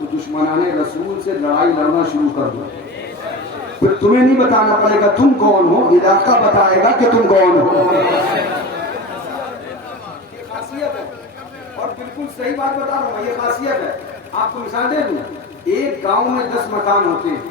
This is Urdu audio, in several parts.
تو دشمنان رسول سے لڑائی لڑنا شروع کر دو. پھر تمہیں نہیں بتانا پڑے گا تم کون ہو، علاقہ بتائے گا کہ تم کون ہو. یہ خاصیت ہے اور بالکل صحیح بات بتا رہا ہوں، یہ خاصیت ہے. آپ کو مثال دے دوں، ایک گاؤں میں 10 مکان ہوتے ہیں،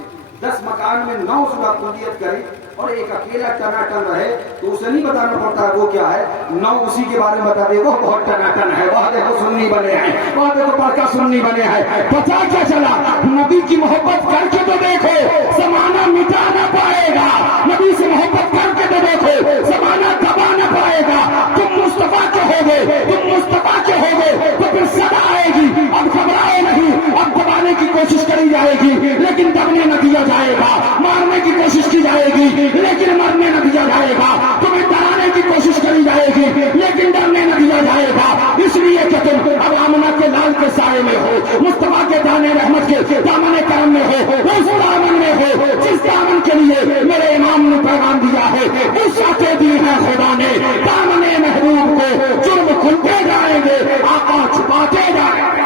10 مکان میں 9 صبح قبولیت کرے اور ایک اکیلا ٹناٹن رہے تو اسے نہیں بتانا پڑتا وہ کیا ہے، 9 اسی کے بارے میں بتا دے وہ بہت ٹناٹن ہے، وہ دیکھو سنی بنے ہیں، وہ دیکھو پڑکا سنی بنے ہیں. پتا کیا چلا؟ نبی کی محبت کر کے تو دیکھو زمانہ مٹا نہ پائے گا. نبی سے محبت کر کے تو دیکھو زمانہ دبا نہ پائے گا. تم مصطفیٰ کے ہو گے، تم مصطفیٰ کے ہو گے تو پھر صدا آئے گی. اب گھبرائے نہیں، اب دبانے کی کوشش کری جائے گی لیکن دبنے نہ دیا جائے گا، مارنے کی کوشش کی جائے گی لیکن مرنے نہ دیا جائے گا، تمہیں ڈرانے کی کوشش کری جائے گی لیکن ڈرنے نہ دیا جائے گا. اس لیے کہ تم اب آمنہ کے لال کے سائے میں ہو، مصطفیٰ کے دانے رحمت کے دامن کرم میں ہو، اس دامن میں ہو جس دامن کے لیے میرے امام نے پیغام دیا ہے. وسعتیں دی ہے خدا نے دامن محبوب کو، جرم کھلتے جائیں گے آقا چھپاتے جائیں گے.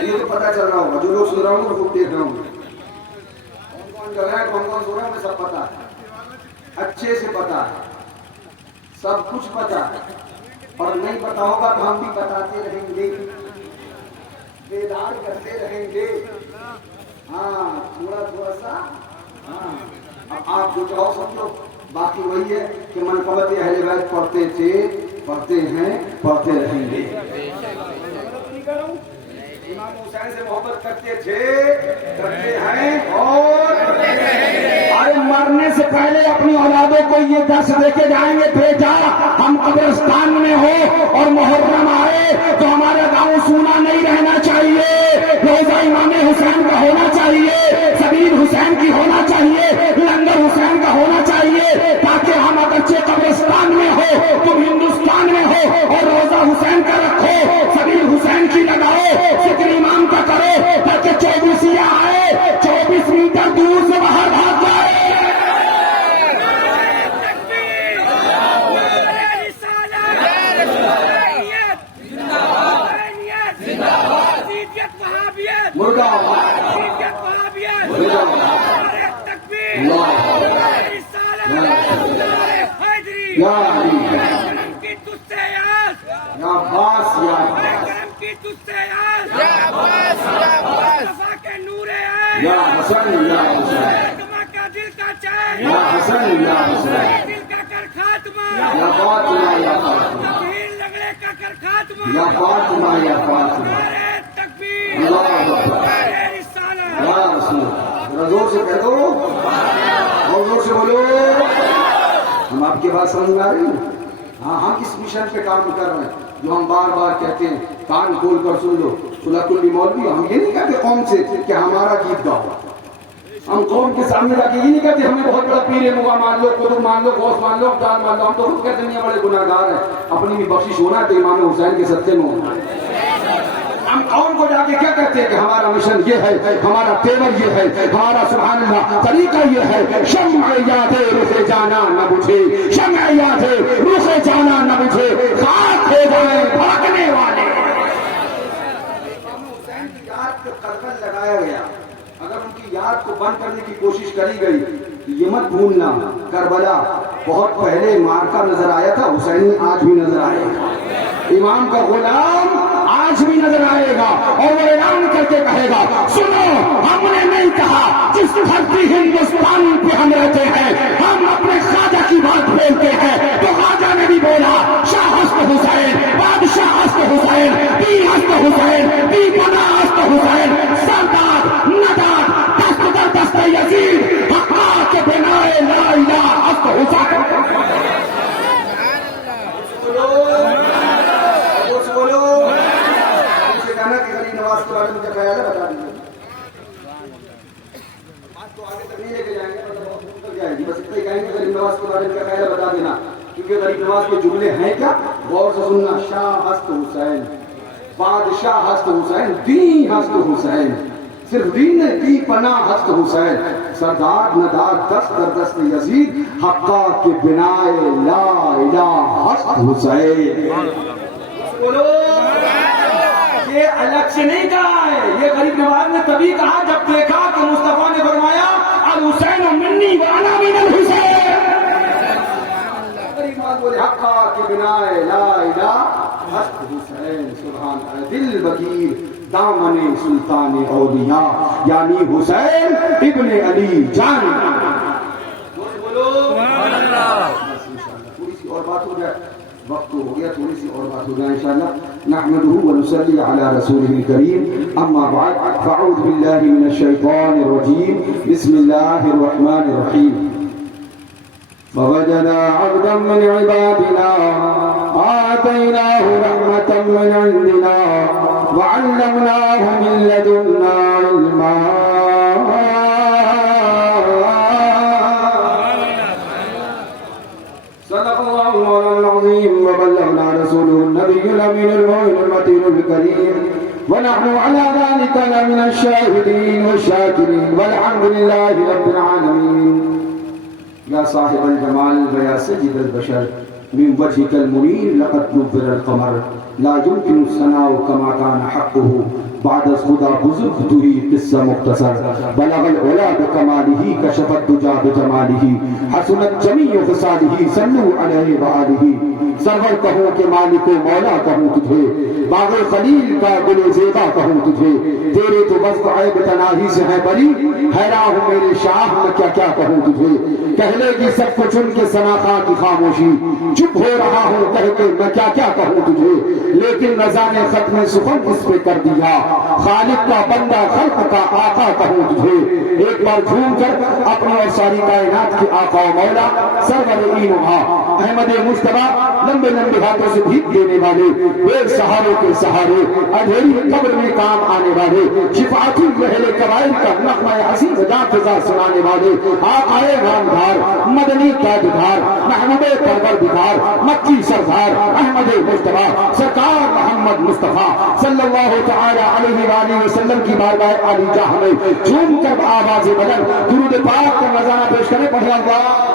یہ تو پتا چل رہا ہوگا، جو لوگ سن رہا ہوں وہ دیکھ رہا ہوں، کون کون جگہ ہے، کون کون سو رہا ہے، مجھے سب پتا ہے، اچھے سے پتا ہے، سب کچھ پتا ہے. اور نہیں پتا ہوگا تو ہم بھی بتاتے رہیں گے، بیدار کرتے رہیں گے. ہاں تھوڑا تھوڑا سا، ہاں آپ جو چاہو سمجھو. باقی وہی ہے کہ منقبت اہل بیت پڑھتے تھے، پڑھتے ہیں، پڑھتے رہیں گے. امام حسین سے محبت کرتے تھے، کرتے ہیں اور ارے مرنے سے پہلے اپنی اولادوں کو یہ درس دے کے جائیں گے، بیٹا ہم قبرستان میں ہو اور محرم آئے تو ہمارا گاؤں سونا نہیں رہنا چاہیے، روزہ امام حسین کا ہونا چاہیے، سبیل حسین کی ہونا چاہیے، لنگر حسین کا ہونا چاہیے، تاکہ ہم اگرچہ قبرستان میں ہو تم ہندوستان میں ہو اور روزہ حسین کا رکھو، سبیل حسین کی لگاؤ، ذکر امام کا کرو، تاکہ 24 آئے 24 میٹر دور سے باہر بھاگ جائے. زور سے کہہ دو اور زور سے بولو. ہم آپ کی بات سمجھ میں آ رہی ہے؟ ہاں ہم اس مشن پہ کام کر رہے ہیں جو ہم بار بار کہتے ہیں، کان کھول کر سن لو. صلح کل مولوی ہم یہ نہیں کہتے قوم سے کہ ہمارا گیت گاؤ، ہم قوم کے سامنے جا کے یہ نہیں کہتے ہمیں بہت بڑا پیر مغا مان لو، قطب مان لو، غوث مان لو، افضال مان لو. ہم تو خود کہتے ہیں بڑے گناہ گار ہیں، اپنی بھی بخشش ہونا تو امام حسین کے صدقے میں ہونا. ہم قوم کو جا کے کیا کہتے ہیں کہ ہمارا مشن یہ ہے، ہمارا تیور یہ ہے، ہمارا سبحان اللہ طریقہ یہ ہے. شمع یاد رخ جانا نہ بجھے، شمع یاد رخ جانا نہ بجھے، خاک ہو جائے بھاگنے والے. امام حسین کی یاد پہ قلقل لگایا گیا، اگر ان کی یاد کو بند کرنے کی کوشش کری گئی یہ مت بھولنا کربلا بہت پہلے مارکا نظر آیا تھا، حسین آج بھی نظر آئے گا، امام کا غلام آج بھی نظر آئے گا اور وہ اعلان کر کے کہے گا سنو ہم نے نہیں کہا جس دھرتی ہندوستان پہ ہم رہتے ہیں ہم اپنے خواجہ کی بات بولتے ہیں، تو خواجہ نے بھی بولا شاہ ہست حسین، بادشاہ ہست حسین، پیر ہست حسین، بی گناہ ہست حسین، سردار نداد دست در دست یزید حقا کے بنائے لا الہ ہست حسین. نواز کے بارے میں کیا خیال ہے بتا دیجیے. بات تو آگے تک نہیں لے کے جائیں گے، مطلب بہت دور تک جائے گی، بس اتنا ہی کہیں گے غریب نواز کے بارے میں کیا خیال ہے بتا دینا، کیونکہ غریب نواز کے جملے ہیں کیا غور سے سننا. شاہ ہست حسین، بادشاہ ہست حسین، دین ہست حسین، صرف دین نے دی پناہ ہست حسین سردار نداد دست در دست یزید حقا کے بنائے لا الہ ہست حسین. بولو یہ الگ سے نہیں کہا ہے, یہ غریب نواز نے تبھی کہا جب دیکھا کہ مصطفیٰ نے فرمایا الحسین منی وانا من الحسین. غریب نواز بولے حقا کے بنائے لا الہ ہست حسین. سبحان دل بگیر دامن سلطان اولیاء یعنی حسین ابن علی جان. بولو تھوڑی سی اور بات ہو جائے, وقت ہو گیا, تھوڑی سی اور بات ہو جائے انشاءاللہ. نحمده ونصلي على رسوله الكريم, اما بعد فاعوذ بالله من الشيطان الرجيم, بسم الله الرحمن الرحيم. فوجدا عبدا من عبادنا آتيناه رحمة من عندنا وعلمناه من لدنا علما. صدق الله العظيم وبلغنا رسوله النبي الأمين المؤمن المتين الكريم, ونحن على ذلك لمن الشاهدين والشاكرين والحمد لله رب العالمين. يا صاحب الجمال ويا سيد البشر من وجهك المنير لقد نور القمر لا يمكن الثناء كما كان حقه بعد خدا بزرگ تھی قصہ مختصر. بلغ العلا بکمالہ کشف الدجا بجمالہ حسنت جمیع خصالہ صلوا علیہ وآلہ. سرور کہوں کہ مالک و مولا کہوں تجھے, باغ خلیل کا گل زیبا کہوں تجھے, تیرے تو بس عیب تناہی سے ہے بری, حیران ہوں میرے شاہ میں کیا کیا کہوں تجھے. کہہ لے گی سب کو چن کے ثناء کی خاموشی, چپ ہو رہا ہوں کہہ کے میں کیا کیا کہوں تجھے. لیکن رضا نے ختم سخن اس پہ کر دیا, خالق کا بندہ خلق کا آقا کہوں تجھے. ایک بار جھوم کر اپنے اور ساری کائنات کے آقا و مولا سرور اینہا احمد مجتبیٰ لمبے لمبے ہاتھوں سے بھیک دینے والے, بے سہاروں کے سہارے, اندھیری قبر میں کام آنے والے, شفاعتی اہل کبائر کا نغمہ حسین فضا فضا سنانے والے, آقائے نامدار مدنی تاجدار محبوب پروردگار مکی سردار احمد مجتبیٰ سرکار محمد مصطفیٰ صلی اللہ تعالی علیہ وآلہ وسلم کی بارگاہ عالی جاہ میں جھوم کر آواز بلند درود پاک کا نذرانہ پیش کریں. پڑھیں اللہ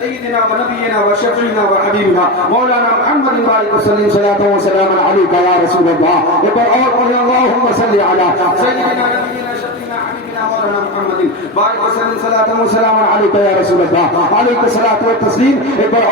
سيدنا ونبينا وشفيعنا وحبيبنا مولانا محمد وعليك وسلم صلاة وسلاما عليك يا رسول الله. يقول اللهم صل على سيدنا نبينا شفيعنا حبيبنا مولانا محمد وعليك وسلم صلاة وسلاما عليك يا رسول الله. عليك الصلاة والتسليم. يقول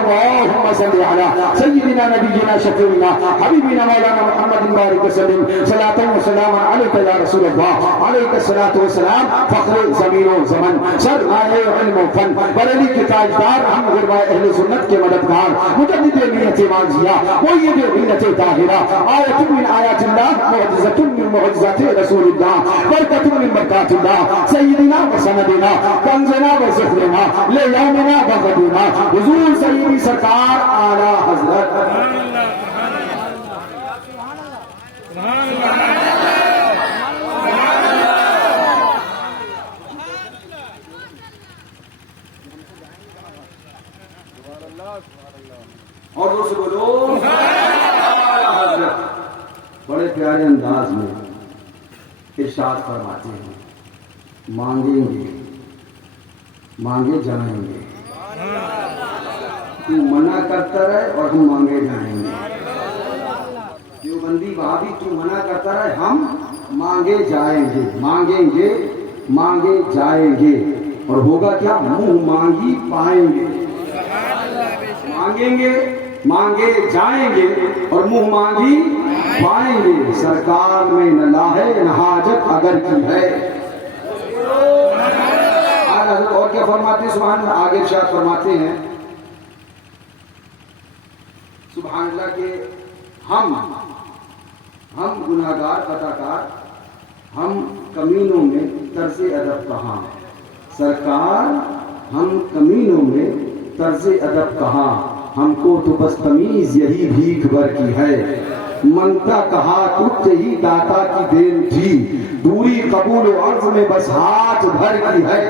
اللهم صل على سيدنا نبينا شفيعنا حبيبنا مولانا محمد وعليك وسلم صلاة وسلاما عليك يا رسول الله. عليك الصلاة والسلام. فخر زمین و زمن سرمایہ علم و فن بریلی کے تاجدار ہم غرباء اہل سنت کے مددگار مجدد ملت مانزیہ مؤید ملت طاہرہ آیت من آیات اللہ معجزۃ من معجزات رسول اللہ برکۃ من برکات اللہ سیدنا و سندنا کنزنا و ذخرنا لیومنا و غدنا حضور سیدی سرکار اعلی حضرت اور دوسرے بولو بڑے پیارے انداز میں ارشاد فرماتے ہیں, مانگیں گے مانگے جائیں گے, تو منع کرتا رہے اور ہم مانگے جائیں گے. دیوبندی وہابی تو منع کرتا رہے ہم مانگے جائیں گے, مانگیں گے مانگے جائیں گے, اور ہوگا کیا, منہ مانگی پائیں گے. مانگیں گے مانگے جائیں گے اور منہ مانگی پائیں گے. سرکار میں نہ لاہے نہ حاجت اگر کی ہے. اور کیا فرماتے ہیں سبحان اللہ, آگے ارشاد فرماتے ہیں سبحان اللہ کہ ہم گناہگار خطاکار, ہم کمینوں میں طرز ادب کہاں. سرکار ہم کمینوں میں طرز ادب کہاں, ہم کو تو بس تمیز یہی بھیک بھر کی ہے. منگتا کہا تجھ سے ہی داتا کی دین تھی, دوری قبول و عرض میں بس ہاتھ بھر کی ہے.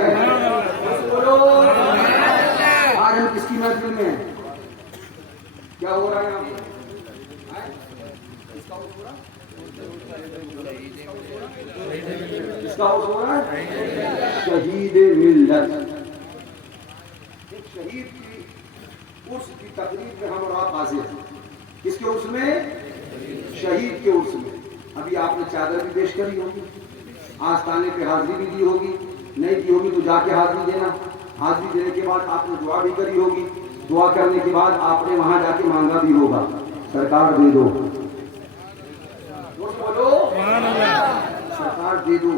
آج ہم کس کی محفل میں ہیں, کیا ہو رہا ہے یہاں پہ, اس کا عرس ہو رہا ہے شہید ملت. ایک شہید کی عرس کی تقریب میں ہم اور آپ حاضر ہیں. کس کے عرس میں؟ شہید کے عرس میں. ابھی آپ نے چادر بھی پیش کری ہوگی, آستانے پہ حاضری بھی دی ہوگی, نہیں دی ہوگی تو جا کے حاضری دینا. حاضری دینے کے بعد آپ نے دعا بھی کری ہوگی, دعا کرنے کے بعد آپ نے وہاں جا کے مانگا بھی ہوگا, سرکار دے دو, بولو سرکار دے دو,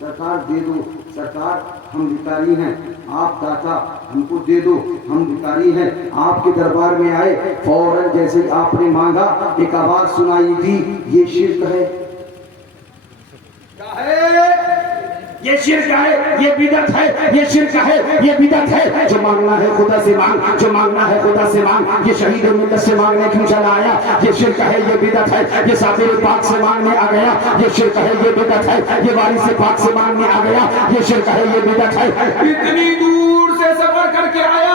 سرکار دے دو, سرکار ہم بھکاری ہیں, آپ داتا ہم کو دے دو, ہم بھکاری ہیں. آپ کے دربار میں آئے, فوراً جیسے آپ نے مانگا ایک آواز سنائی دی, یہ شرک ہے. کیا ہے یہ؟ شرک ہے, یہ بدعت ہے, یہ شرک ہے, یہ بدعت ہے. جو مانگنا ہے خدا سے مانگ, جو مانگنا ہے خدا سے مانگ. یہ شہید ملت سے مانگنے کیوں چلا آیا؟ یہ شرک ہے, یہ بدعت ہے. یہ صابر پاک سے مانگنے آ گیا, یہ شرک ہے, یہ بدعت ہے. یہ وارث پاک سے مانگنے آ گیا, یہ شرک ہے, یہ بدعت ہے. اتنی دور سے سفر کر کے آیا,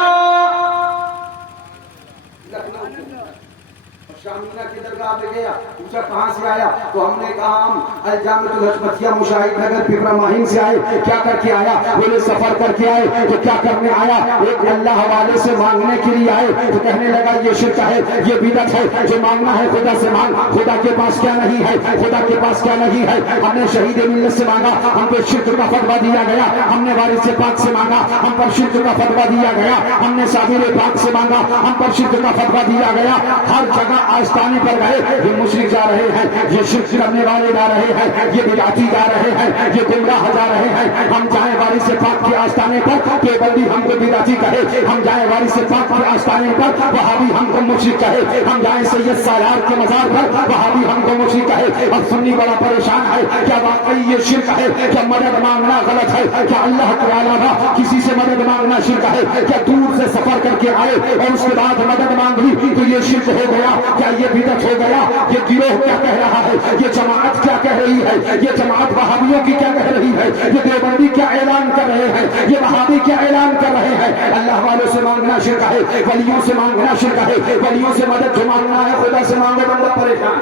شامینا کی درگاہ پہ گیا, پوچھا کہاں سے آیا؟ تو ہم نے کہا ہم الجامعۃ الحشمتیہ مشاہد نگر پپرا ماہین سے آئے. کیا کر کے آیا؟ بولے سفر کر کے آئے. تو کیا کرنے آیا؟ ایک اللہ والے سے مانگنے کے لیے آئے. تو کہنے لگا یہ شرک ہے, یہ بدعت ہے. جو مانگنا ہے خدا سے مانگ. خدا کے پاس کیا نہیں ہے, خدا کے پاس کیا نہیں ہے. ہم نے شہید ملت سے مانگا, ہم پہ شرک کا فتویٰ دیا گیا. ہم نے وارث پاک سے مانگا, ہم پر شرک کا فتویٰ دیا گیا. ہم نے صابر پاک سے مانگا, ہم پر شرک کا فتویٰ دیا گیا. ہر جگہ آستانے پر گئے, یہ مشرک جا رہے ہیں, یہ شرک کرنے والے جا رہے ہیں, یہ بدعتی جا رہے ہیں, یہ گمراہ جا رہے ہیں. ہم جائیں وارث پاک کے آستانے پر, دیوبندی ہم کو بدعتی کہے. ہم جائیں وارث پاک کے آستانے پر, وہابی ہم کو مشرک کہے. ہم جائیں سید سالار کے مزار پر, وہابی ہم کو مشرک کہے. اب سنی بڑا پریشان ہے, کیا واقعی یہ شرک ہے؟ کیا مدد مانگنا غلط ہے؟ کیا اللہ کے علاوہ کسی سے مدد مانگنا شرک ہے؟ کیا دور سے سفر کر کے آئے اور اس کے بعد مدد مانگ لی تو یہ شرک ہو گیا؟ کیا یہ بدعت ہو گیا؟ یہ گروہ کیا کہہ رہا ہے؟ یہ جماعت کیا کہہ رہی ہے؟ یہ جماعت وہابیوں کی کیا کہہ رہی ہے؟ یہ دیوبندی کیا اعلان کر رہے ہیں؟ یہ وہابی کیا اعلان کر رہے ہیں؟ اللہ والوں سے مانگنا شرک ہے, ولیوں سے مانگنا شرک ہے. ولیوں سے مدد جو مانگنا ہے خدا سے مانگو, بندہ پریشان.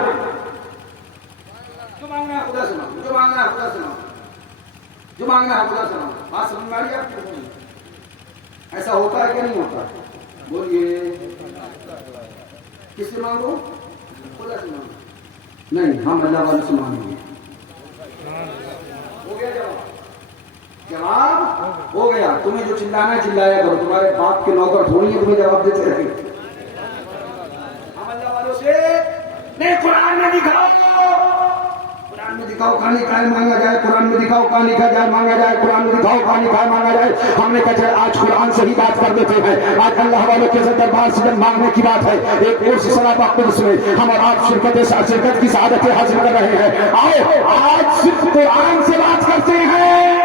جو مانگنا ہے خدا سے مانگو, جو مانگنا ہے خدا سے مانگو, جو مانگنا ہے خدا سے مانگو. بات سمجھ میں آ رہی ہے آپ کی؟ ایسا ہوتا ہے کہ نہیں ہوتا؟ بولیے, کس سے مانگو؟ خدا سے مانگو. نہیں, ہم اللہ والے سے مانگیں گے. ہو گیا جواب؟ جواب ہو گیا. تمہیں جو چلانا ہے چلایا کرو, تمہارے باپ کے نوکر تھوڑی ہے تمہیں جواب دیتے رہے. ہم اللہ والوں سے نہیں, قرآن میں دکھاؤ, قرآن میں دکھاؤ کہاں لکھا ہے مانگا جائے, قرآن میں دکھاؤ کہاں لکھا جائے مانگا جائے, قرآن میں دکھاؤ کہاں لکھا ہے مانگا جائے. ہم نے کہا آج قرآن سے ہی بات کر دیتے ہیں. آج اللہ والوں کے دربار سے جب مانگنے کی بات ہے, ایک عرس صلاۃ قدس میں ہم اور آپ شرکت کی سعادت حاصل کر رہے ہیں. آؤ آج صرف قرآن سے بات کرتے ہیں.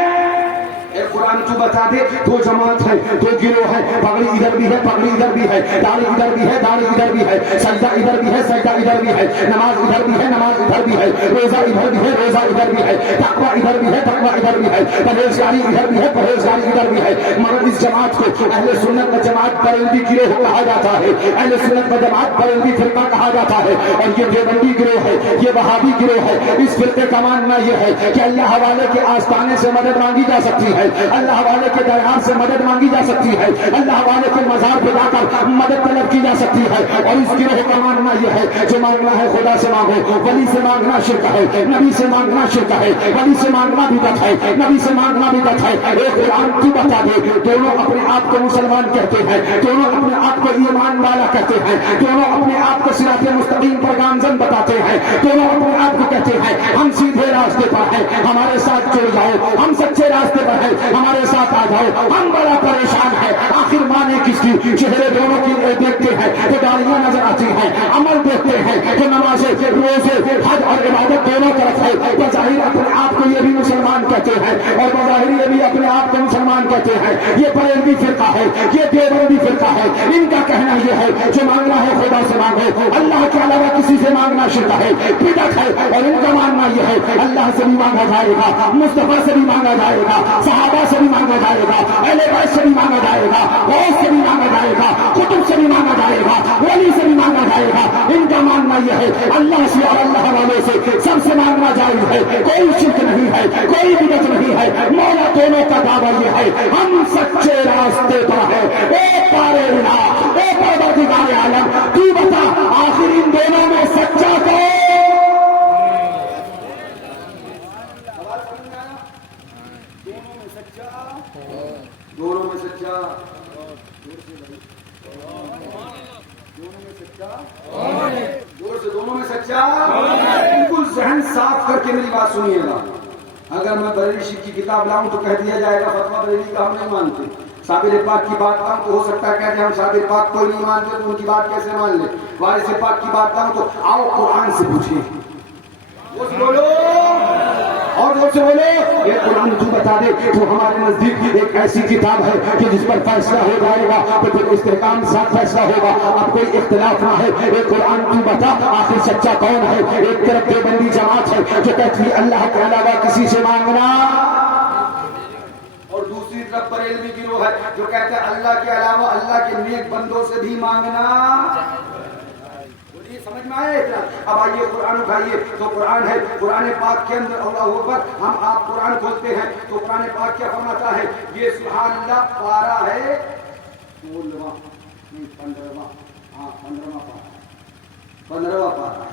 قرآن تو بتا دے, دو جماعت ہے, دو گروہ ہے, پگڑی ادھر بھی ہے, پگڑی ادھر بھی ہے, داڑھی ادھر بھی ہے, داڑھی ادھر بھی ہے, سجدہ ادھر بھی ہے, سجدہ ادھر بھی ہے, نماز ادھر بھی ہے, نماز ادھر بھی ہے, روزہ ادھر بھی ہے, روزہ ادھر بھی ہے, تقویٰ ادھر بھی ہے, تقویٰ ادھر بھی ہے, پرہیزگاری ادھر بھی ہے, پرہیزگاری ادھر بھی ہے. مگر اس جماعت کو اہل سنت و جماعت بریلوی گروہ کہا جاتا ہے, اہل سنت و جماعت بریلوی فرقہ کہا جاتا ہے. اور یہ دیوبندی گروہ ہے, یہ وہابی گروہ ہے. اس فرقے کا ماننا یہ ہے کہ اللہ والے کے آستانے سے مدد مانگی جا سکتی ہے, اللہ والے کے دربار سے مدد مانگی جا سکتی ہے, اللہ والے کے مزار پہ جا کر مدد طلب کی جا سکتی ہے. اور اس گروہ کا ماننا یہ ہے جو مانگنا ہے خدا سے مانگو, ولی سے مانگنا شرک ہے, نبی سے مانگنا شرک ہے, ولی سے مانگنا بدعت ہے, نبی سے مانگنا بدعت ہے. ایک قرآن کی بتا دے, دونوں اپنے آپ کو مسلمان کہتے ہیں, دونوں اپنے آپ کو ایمان والا کہتے ہیں, دونوں اپنے آپ کو صراط مستقیم پر گامزن بتاتے ہیں, دونوں اپنے آپ کو کہتے ہیں ہم سیدھے راستے پر ہیں, ہمارے ساتھ جڑ جاؤ, ہم سچے راستے پر ہیں, ہمارے ساتھ آ جاؤ. ہم بڑا پریشان ہے آخر مانے کس کی؟ چہرے دونوں کی دیکھتے ہیں تو داڑیاں نظر آتی ہیں, عمل دیکھتے ہیں تو نمازیں, روزے, حج اور عبادت دونوں طرف ہے. بظاہر اپنے آپ کو یہ بھی مسلمان کہتے ہیں اور بظاہر یہ بھی اپنے آپ کو مسلمان کہتے ہیں. یہ بریلوی فرقہ ہے, یہ دیوبندی فرقہ ہے. ان کا کہنا یہ ہے جو مانگنا ہے خدا سے مانگو, اللہ کے علاوہ کسی سے مانگنا شرک ہے, بدعت ہے. اور ان کا ماننا یہ ہے اللہ سے بھی مانگا جائے گا, مصطفیٰ سے بھی مانگا جائے گا, صحابہ سے بھی مانگا جائے گا, اہل بیت سے بھی مانگا جائے گا, غوث سے بھی مانگا جائے گا, قطب سے بھی مانگا جائے گا, ولی سے بھی مانگا جائے گا. ان کا ماننا مانگنا یہ ہے اللہ سے اور اللہ والے سے سب سے مانگنا جائز ہے، کوئی شرک نہیں ہے، کوئی بدعت نہیں ہے، مولا دونوں کا دعویٰ یہ ہے ہم سچے راستے پر ہیں۔ اے پارے الہ، اے پروردگار عالم، تو بتا آخر ان دونوں میں سچا کون؟ دونوں میں سچا زور سے، دونوں میں سچا بالکل ذہن صاف کر کے میری بات سنیے گا۔ اگر میں بریلی شیخ کی کتاب لاؤں تو کہہ دیا جائے گا فتویٰ بریلی کا ہم نہیں مانتے، صابر پاک کی بات لاؤں تو ہو سکتا ہے کہتے ہیں ہم صابر پاک کوئی نہیں مانتے تو ان کی بات کیسے مان لیں، وارث پاک کی بات لاؤں تو آؤ قرآن سے پوچھیں۔ بولو اور زور سے بولو، یہ قرآن تو بتا دے تو ہمارے نزدیک ایک ایسی کتاب ہے کہ جس پر فیصلہ ہو جائے گا تو پھر استحکام ساتھ فیصلہ ہوگا، اب کوئی اختلاف نہ ہے۔ یہ قرآن تو بتا آخر سچا کون ہے؟ ایک طرف دیوبندی جماعت ہے جو کہتی ہے اللہ کے علاوہ کسی سے مانگنا، اور دوسری طرف بریلوی گروہ ہے جو کہتا ہے اللہ کے علاوہ اللہ کے نیک بندوں سے بھی مانگنا۔ سمجھ میں آئے اتنا؟ اب آئیے قرآن اٹھائیے تو قرآن ہے، قرآن پاک کے اندر اللہ اکبر، ہم آپ قرآن کھولتے ہیں تو قرآن پاک کیا فرماتا ہے؟ یہ سبحان اللہ پارہ ہے 16واں نہیں 15واں، ہاں 15واں پارہ ہے۔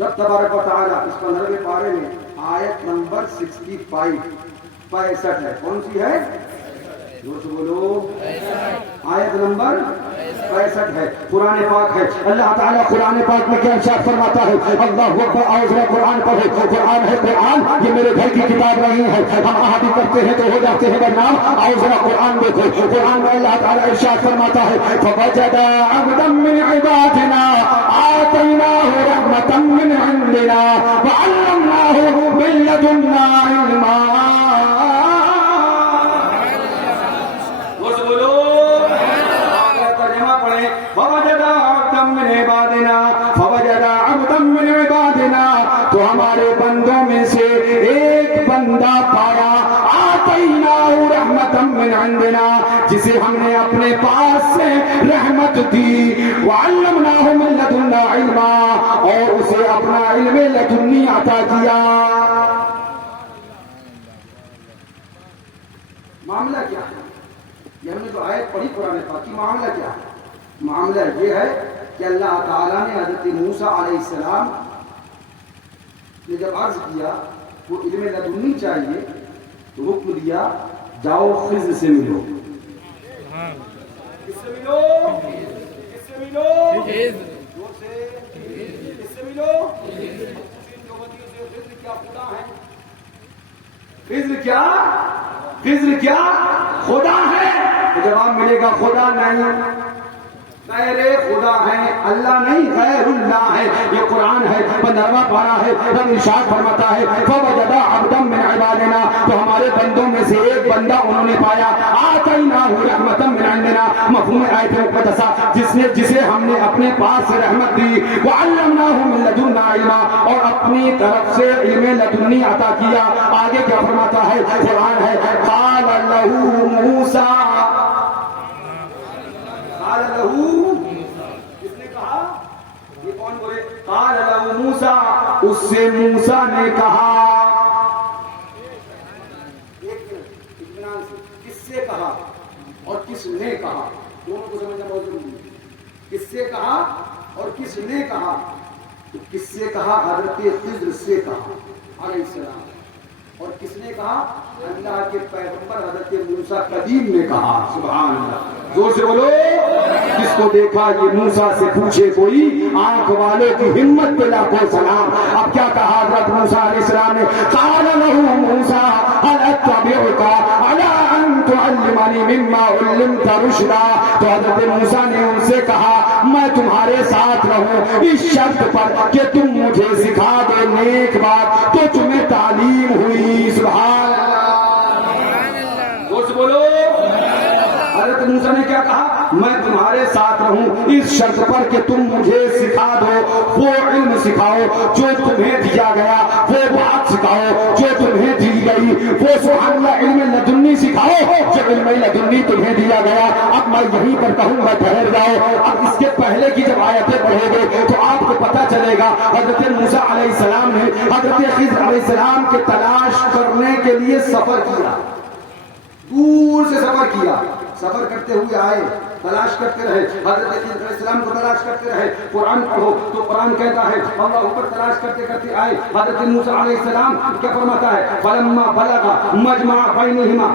رب تبارک و تعالیٰ اس 15ویں پارے میں آیت نمبر 65 ہے، کون سی ہے؟ جو بولو، آیت نمبر 65 ہے، قرآن پاک ہے۔ اللہ تعالیٰ قرآن پاک میں کیا ارشاد فرماتا ہے؟ اللہ اکبر، آؤ قرآن پڑھے، قرآن ہے قرآن، یہ میرے گھر کی کتاب نہیں ہے، ہم آدھی کرتے ہیں تو ہو جاتے ہیں بدنام، آؤ ذرا قرآن دیکھو۔ قرآن میں اللہ تعالیٰ ارشاد فرماتا ہے فَوَجَدَ عَبْدًا مِّنْ عِبَادِنَا آتَيْنَاهُ رَحْمَةً مِّنْ عِندِنَا وَعَلَّمْنَاهُ مِن لَّدُنَّا عِلْمًا۔ تو ہمارے بندوں میں سے ایک بندہ پایا آتیناہ رحمتا من عندنا، جسے ہم نے اپنے پاس سے رحمت دی، وعلمناہ من لدنا علما، اور اسے اپنا علم لدنی عطا کیا۔ معاملہ کیا ہے؟ یہ ہم نے جو آیت پڑھی قرآن پاک کی، معاملہ کیا ہے؟ معاملہ یہ ہے کہ اللہ تعالیٰ نے حضرت موسیٰ علیہ السلام نے جب عرض کیا وہ علم لدنی چاہیے تو حکم دیا جاؤ خضر سے ملو۔ کس سے ملو؟ کس سے ملو؟ زور سے، کس سے ملو؟ خضر کیا خدا ہے؟ خضر کیا؟ خضر کیا خدا ہے؟ تو جواب ملے گا خدا نہیں، غیر خدا ہے، اللہ نہیں غیر اللہ ہے۔ یہ قرآن ہے 15واں پارہ ہے، رب ارشاد فرماتا ہے فَوَجَدَ عَبْدًا مِّنْ عِبَادِنَا، تو ہمارے بندوں میں سے ایک بندہ انہوں نے پایا آتَيْنَاهُ رَحْمَةً مِّنْ عِندِنَا، مفہوم آیت مقدسہ، جسے ہم نے اپنے پاس سے رحمت دی، وَعَلَّمْنَاهُ مِن لَّدُنَّا عِلْمًا، اور اپنی طرف سے علم لدنی عطا کیا۔ آگے کیا فرماتا ہے؟ قرآن ہے قَالَ لَهُ مُوسَىٰ، قال لہو، کس نے کہا؟ یہ کون بولے؟ قال لہو موسیٰ، اس سے موسیٰ نے کہا۔ ایک منٹ اطمینان سے، کس سے کہا اور کس نے کہا؟ دونوں کو سمجھنا بہت ضروری ہے۔ کس سے کہا اور کس نے کہا؟ تو کس سے کہا؟ حضرت خضر سے کہا علیہ السلام، اور کس نے کہا؟ اللہ کے پیغمبر حضرت موسیٰ قدیم نے کہا۔ سبحان اللہ، زور سے بولو۔ جس کو دیکھا یہ موسیٰ سے پوچھے کوئی، آنکھ والوں کی ہمت پہ لاکھوں سلام۔ اب کیا کہا حضرت موسیٰ علیہ السلام نے؟ قال له موسیٰ هل اتبعک علی ان تعلمنی مما علمت رشدا، تو حضرت موسیٰ نے ان سے کہا میں تمہارے ساتھ رہوں اس شرط پر کہ تم مجھے سکھا دے نیک بات تو تمہیں تعلیم ہوئی۔ سبحان اللہ، زور سے بولو۔ حضرت موسیٰ نے کیا کہا؟ میں تمہارے ساتھ رہوں اس شرط پر کہ تم مجھے سکھا دو وہ علم سکھاؤ جو تمہیں دیا گیا، وہ بات سکھاؤ جو تمہیں دی گئی، وہ سبحان اللہ علم لدنی سکھاؤ جو علم لدنی تمہیں دیا گیا۔ اب میں یہیں پر کہوں گا ٹھہر جاؤ، اب اس کے پہلے کی جب آیتیں پڑھو گے تو آپ کو پتہ چلے گا حضرت موسیٰ علیہ السلام نے حضرت خضر علیہ السلام کے تلاش کرنے کے لیے سفر کیا، دور سے سفر کیا، سفر کرتے ہوئے آئے، تلاش کرتے رہے، حضرت خضر علیہ السلام کو تلاش کرتے رہے۔ قرآن پڑھو تو قرآن کہتا ہے اللہ اوپر تلاش کرتے کرتے آئے، حضرت موسیٰ علیہ السلام کیا فرماتا ہے فلما بلغ مجمع بینہما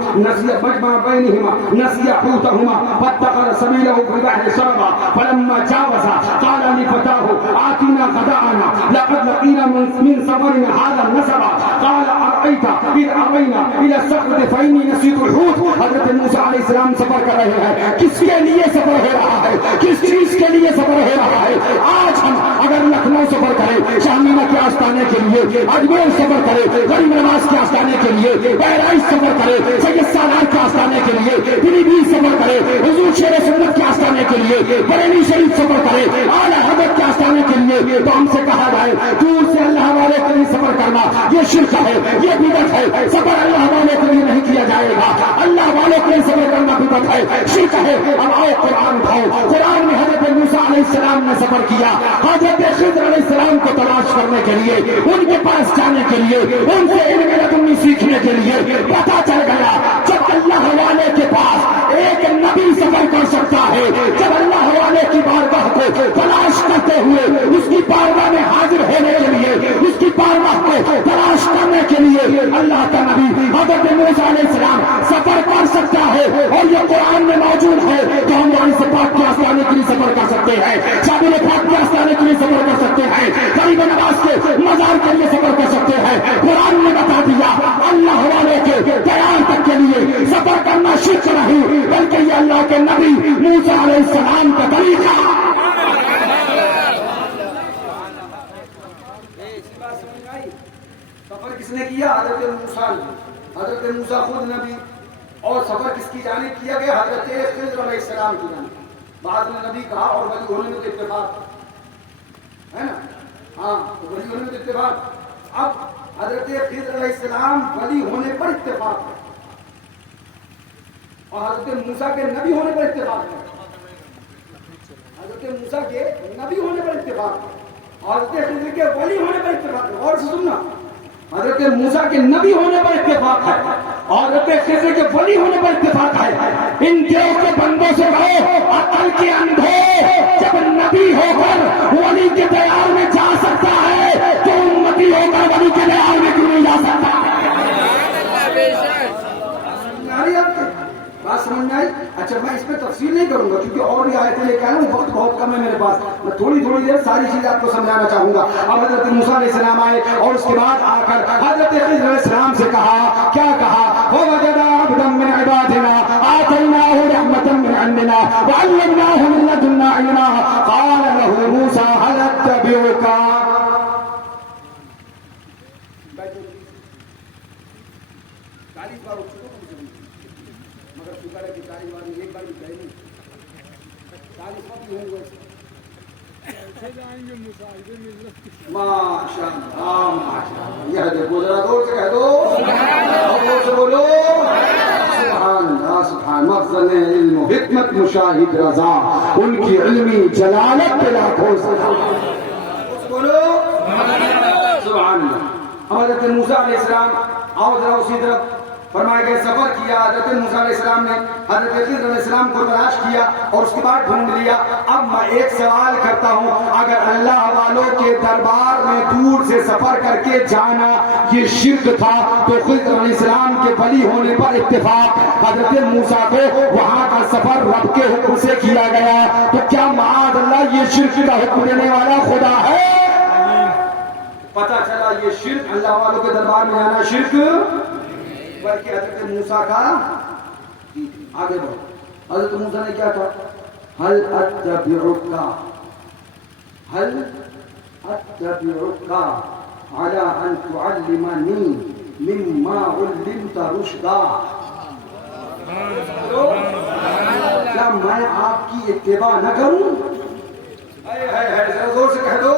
نسي حوتهما فاتخذ سبيله في البحر سربا فلما جاوزا قال لفتاه آتنا غداءنا لقد لقينا من سفرنا هذا نصبا قال أرأيت إذ أوينا إلى الصخرة فإني نسيت الحوت۔ حضرت موسیٰ علیہ السلام سفر کر رہے ہیں، کس کے لیے سفر ہو رہا ہے، کس چیز کے لیے سفر ہو رہا ہے؟ آج ہم اگر لکھنؤ سفر کریں شاہمینہ کے آستانے کے لیے، اجمیر سفر کریں غریب نواز کے آستانے کے لیے، بہرائچ سفر کریں سید سالار کے آستانے کے لیے، پیلی بھیت سفر کریں حضور شیر سنت کے آستانے کے لیے، بریلی شریف سفر کریں اعلیٰ حضرت کے آستانے کے لیے، تو ہم سے کہا جائے دور سے اللہ والے کے لیے سفر کرنا یہ شرک ہے، یہ بدعت ہے۔ سفر اللہ والے کے لیے نہیں کیا جائے گا، اللہ والوں کے لیے سفر کرنا بدعت ہے، شرک ہے۔ اب آؤ قرآن اٹھاؤ، قرآن میں حضرت موسیٰ علیہ السلام نے سفر کیا حضرت خضر علیہ السلام کو تلاش کرنے کے لیے، ان کے پاس جانے کے لیے، ان سے علم لدنی سیکھنے کے لیے۔ پتہ چل گیا جب اللہ والے کے پاس ایک نبی سفر کر سکتا ہے، جب اللہ والے کی بارگاہ کو تلاش کرتے ہوئے اس کی بارگاہ میں حاضر ہونے کے لیے، اس کی بارگاہ کو تلاش کرنے کے لیے اللہ کا نبی حضرت موسیٰ علیہ السلام سفر کر سکتا ہے، اور یہ قرآن میں موجود ہے کہ ہم یہاں سے پاک کے آستانے کے لیے سفر کر سکتے ہیں، شامل پاک کے آستانے کے لیے سفر کر سکتے ہیں، غریب نواز کے مزار کے لیے سفر کر سکتے ہیں۔ قرآن نے بتا دیا اللہ والے کے قیام تک کے لیے سفر کرنا شرک نہیں، بلکہ یہ اللہ کے نبی موسیٰ علیہ السلام کا طریقہ۔ سفر کس نے کیا؟ حضرت موسیٰ نے۔ حضرت موسیٰ خود نبی، اور سفر کس کی جانب کیا گیا؟ حضرت خضر علیہ السلام کی جانب۔ بعد میں نبی کہا اور ولی ہونے میں تو اتفاق ہے نا، ہاں تو ولی ہونے میں تو اتفاق۔ اب حضرت خضر علیہ السلام ولی ہونے پر اتفاق ہے، اور حضرت موسیٰ کے نبی ہونے پر اتفاق ہے، حضرت موسیٰ کے نبی ہونے پر اتفاق ہے، اور حضرت خضر کے ولی ہونے پر اتفاق ہے۔ اور سننا، حضرت موسیٰ کے نبی ہونے پر اتفاق ہے اور حضرت خضر کے ولی ہونے پر اتفاق ہے۔ ان دیو کے بندوں سے کہو عقل کے اندھے، جب نبی ہو کر ولی کے دیار میں جا سکتا ہے تو امتی ہو کر ولی کے دیار میں کیوں نہیں جا سکتا؟ بات سمجھ میں آئی؟ اچھا میں اس پہ تفصیل نہیں کروں گا کیونکہ اور بھی آیتیں لے کے آیا ہوں، وقت بہت کم ہے میرے پاس، میں تھوڑی دیر ساری چیزیں آپ کو سمجھانا چاہوں گا۔ اب حضرت موسیٰ علیہ السلام آئے اور اس کے بعد آ کر حضرت خضر علیہ السلام سے کہا، کیا کہا؟ وَوَجَدَ عَبْدًا مِّنْ عِبَادِنَا آتَيْنَاهُ رَحْمَةً مِّنْ عِندِنَا وَعَلَّمْنَاهُ مِن لَّدُنَّا عِلْمًا قَالَ لَهُ مُوسَىٰ هَلْ أَتَّبِعُكَ۔ ماشاء اللہ، یہ دیکھو ذرا دور سے کہہ دو، دور سے بولو سبحان اللہ، سبحان مخزن علم و حکمت مشاہد رضا، ان کی علمی جلالت پہ لاکھوں سے بولو سبحان اللہ۔ حضرت موسیٰ علیہ السلام آؤ ذرا اسی طرف فرمایا گیا سفر کیا، حضرت موسیٰ علیہ السلام نے حضرت خضر علیہ السلام کو تلاش کیا اور اس کے بعد ڈھونڈ لیا۔ اب میں ایک سوال کرتا ہوں، اگر اللہ والوں کے دربار میں دور سے سفر کر کے جانا یہ شرک تھا تو خضر علیہ السلام کے ولی ہونے پر اتفاق، حضرت موسیٰ کو وہاں کا سفر رب کے حکم سے کیا گیا، تو کیا معاذ اللہ یہ شرک کا حکم دینے والا خدا ہے؟ پتہ چلا یہ شرک، اللہ والوں کے دربار میں جانا شرک، بلکہ حضرت موسیٰ کا آگے بڑھو۔ حضرت موسیٰ نے کیا کہا؟ هل اتبعک على ان تعلمنی مما علمت رشدا۔ کیا میں میں آپ کی اتباع نہ کروں؟ ذرا زور سے کہہ دو.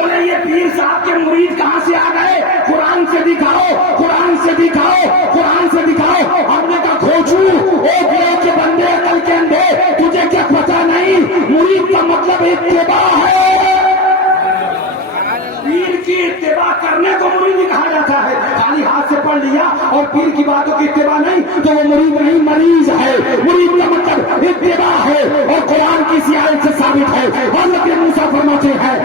بولے یہ پیر صاحب کے مرید کہاں سے آ گئے؟ قرآن سے دکھاؤ، قرآن سے دکھاؤ، قرآن سے دکھاؤ. ہم نے کہا کھوچو ایک گرے کے بندے عقل کے اندھے، تجھے کیا پتا نہیں مرید کا مطلب اتباع ہے. پیر کی اتباع کرنے کو مرید کہا جاتا ہے. خالی ہاتھ سے پڑھ لیا اور پیر کی باتوں کی اتباع نہیں تو وہ مرید نہیں، مریض ہے. مرید کا مطلب اتباع ہے اور قرآن کی سی آیت سے ثابت ہے. حضرت موسیٰ فرماتے ہیں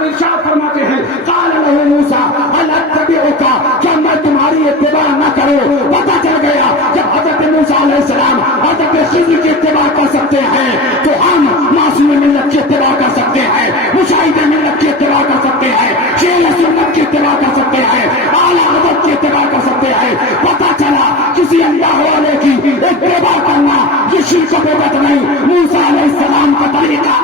ارشاد فرماتے ہیں قال له موسیٰ هل اتبعک، کیا میں تمہاری اتباع نہ کروں؟ پتہ چل گیا جب حضرت موسیٰ علیہ السلام حضرت خضر کی اتباع کر سکتے ہیں تو ہم معصوم ملت کی اتباع کر سکتے ہیں، مشاہد ملت کی اتباع کر سکتے ہیں، شیخ سنت کی اتباع کر سکتے ہیں، اعلیٰ حضرت کی اتباع کر سکتے ہیں. پتہ چلا کسی اللہ والے کی اتباع کرنا یہ شرک و بدعت نہیں، موسیٰ علیہ السلام کا طریقہ.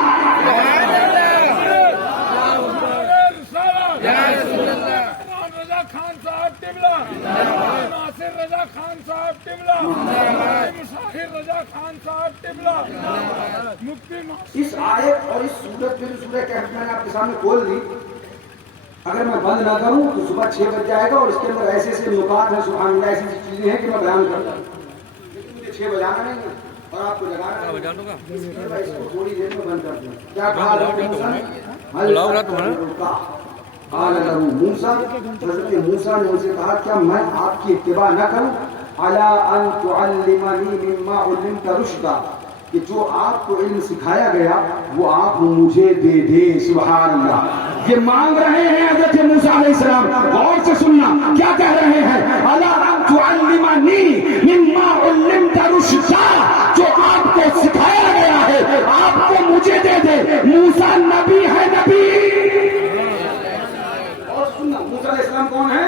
رضا خان صاحب قبلہ، ناصر رضا خان صاحب قبلہ، مشاہد رضا خان صاحب قبلہ، مفتی ناصر. اس آیت اور اس سورت میں جو سورہ کہف میں نے آپ کے سامنے کھول دی، اگر میں بند نہ کروں تو صبح 6 بج جائے گا اور اس کے اندر ایسے ایسے نکات ہیں، سبحان اللہ، ایسی ایسی چیزیں ہیں کہ میں بیان کرتا ہوں. لیکن مجھے 6 بجانا نہیں ہے اور آپ کو جگانا ہے، اس لیے میں اس کو تھوڑی دیر میں بند کر دوں. کیا کہا حضرت موسیٰ نے؟ قال له موسیٰ، حضرت موسیٰ نے ان سے کہا کیا میں آپ کی اتباع نہ کروں؟ الا ان تعلمنی مما علمت رشدا، کہ جو آپ کو علم سکھایا گیا وہ آپ مجھے دے دے. سبحان اللہ. یہ مانگ رہے ہیں حضرت موسیٰ علیہ السلام. غور سے سننا کیا کہہ رہے ہیں. الا ان تعلمنی مما علمت رشدا، جو آپ کو سکھایا گیا ہے آپ کو مجھے دے دے. موسیٰ نبی ہے، نبی. اور سننا موسیٰ علیہ السلام کون ہے؟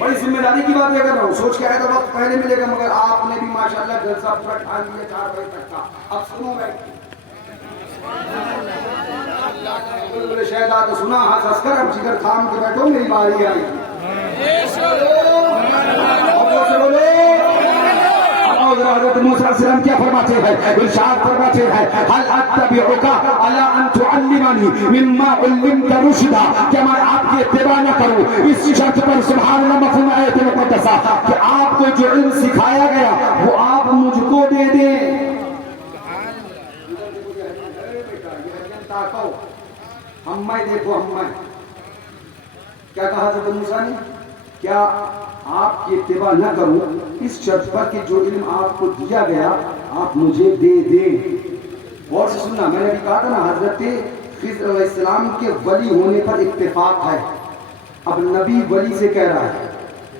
بڑی ذمہ داری کی بات کر رہا ہوں. سوچ کے آئے تو وقت پہلے ملے گا مگر آپ نے بھی ماشاءاللہ جلسہ پورا ٹھان لیا 4 بجے تک کا. اب سنو میں شاید آپ سنا ہاتھ ہنس کر اب جگر تھام کے بیٹھو، میری باری آئی. حضرت موسیٰ علیہ السلام کیا فرماتے ہیں؟ ارشاد فرماتے ہیں هل اتبعک الا ان تعلمنی مما علمت رشدا، کہ میں آپ کی اتباع نہ کروں اس شرط پر. سبحان اللہ. مفہوم آیت مقدسہ کہ آپ کو جو علم سکھایا گیا وہ آپ مجھ کو دے دیں. ہمیں دیکھو، ہمیں کیا کہا حضرت موسیٰ نے؟ کیا آپ کی اتباع نہ کروں اس شرط پر کہ جو علم آپ کو دیا گیا آپ مجھے دے دیں. اور سے سننا، میں نے بھی کہا تھا نا حضرت خضر علیہ السلام کے ولی ہونے پر اتفاق ہے. اب نبی ولی سے کہہ رہا ہے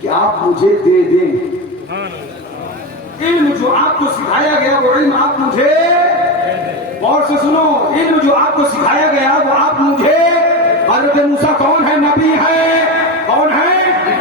کہ آپ مجھے دے دیں. علم جو آپ کو سکھایا گیا وہ علم آپ مجھے، اور سے سنو، علم جو آپ کو سکھایا گیا وہ آپ مجھے. حضرت موسیٰ کون ہے؟ نبی ہے. کون ہے؟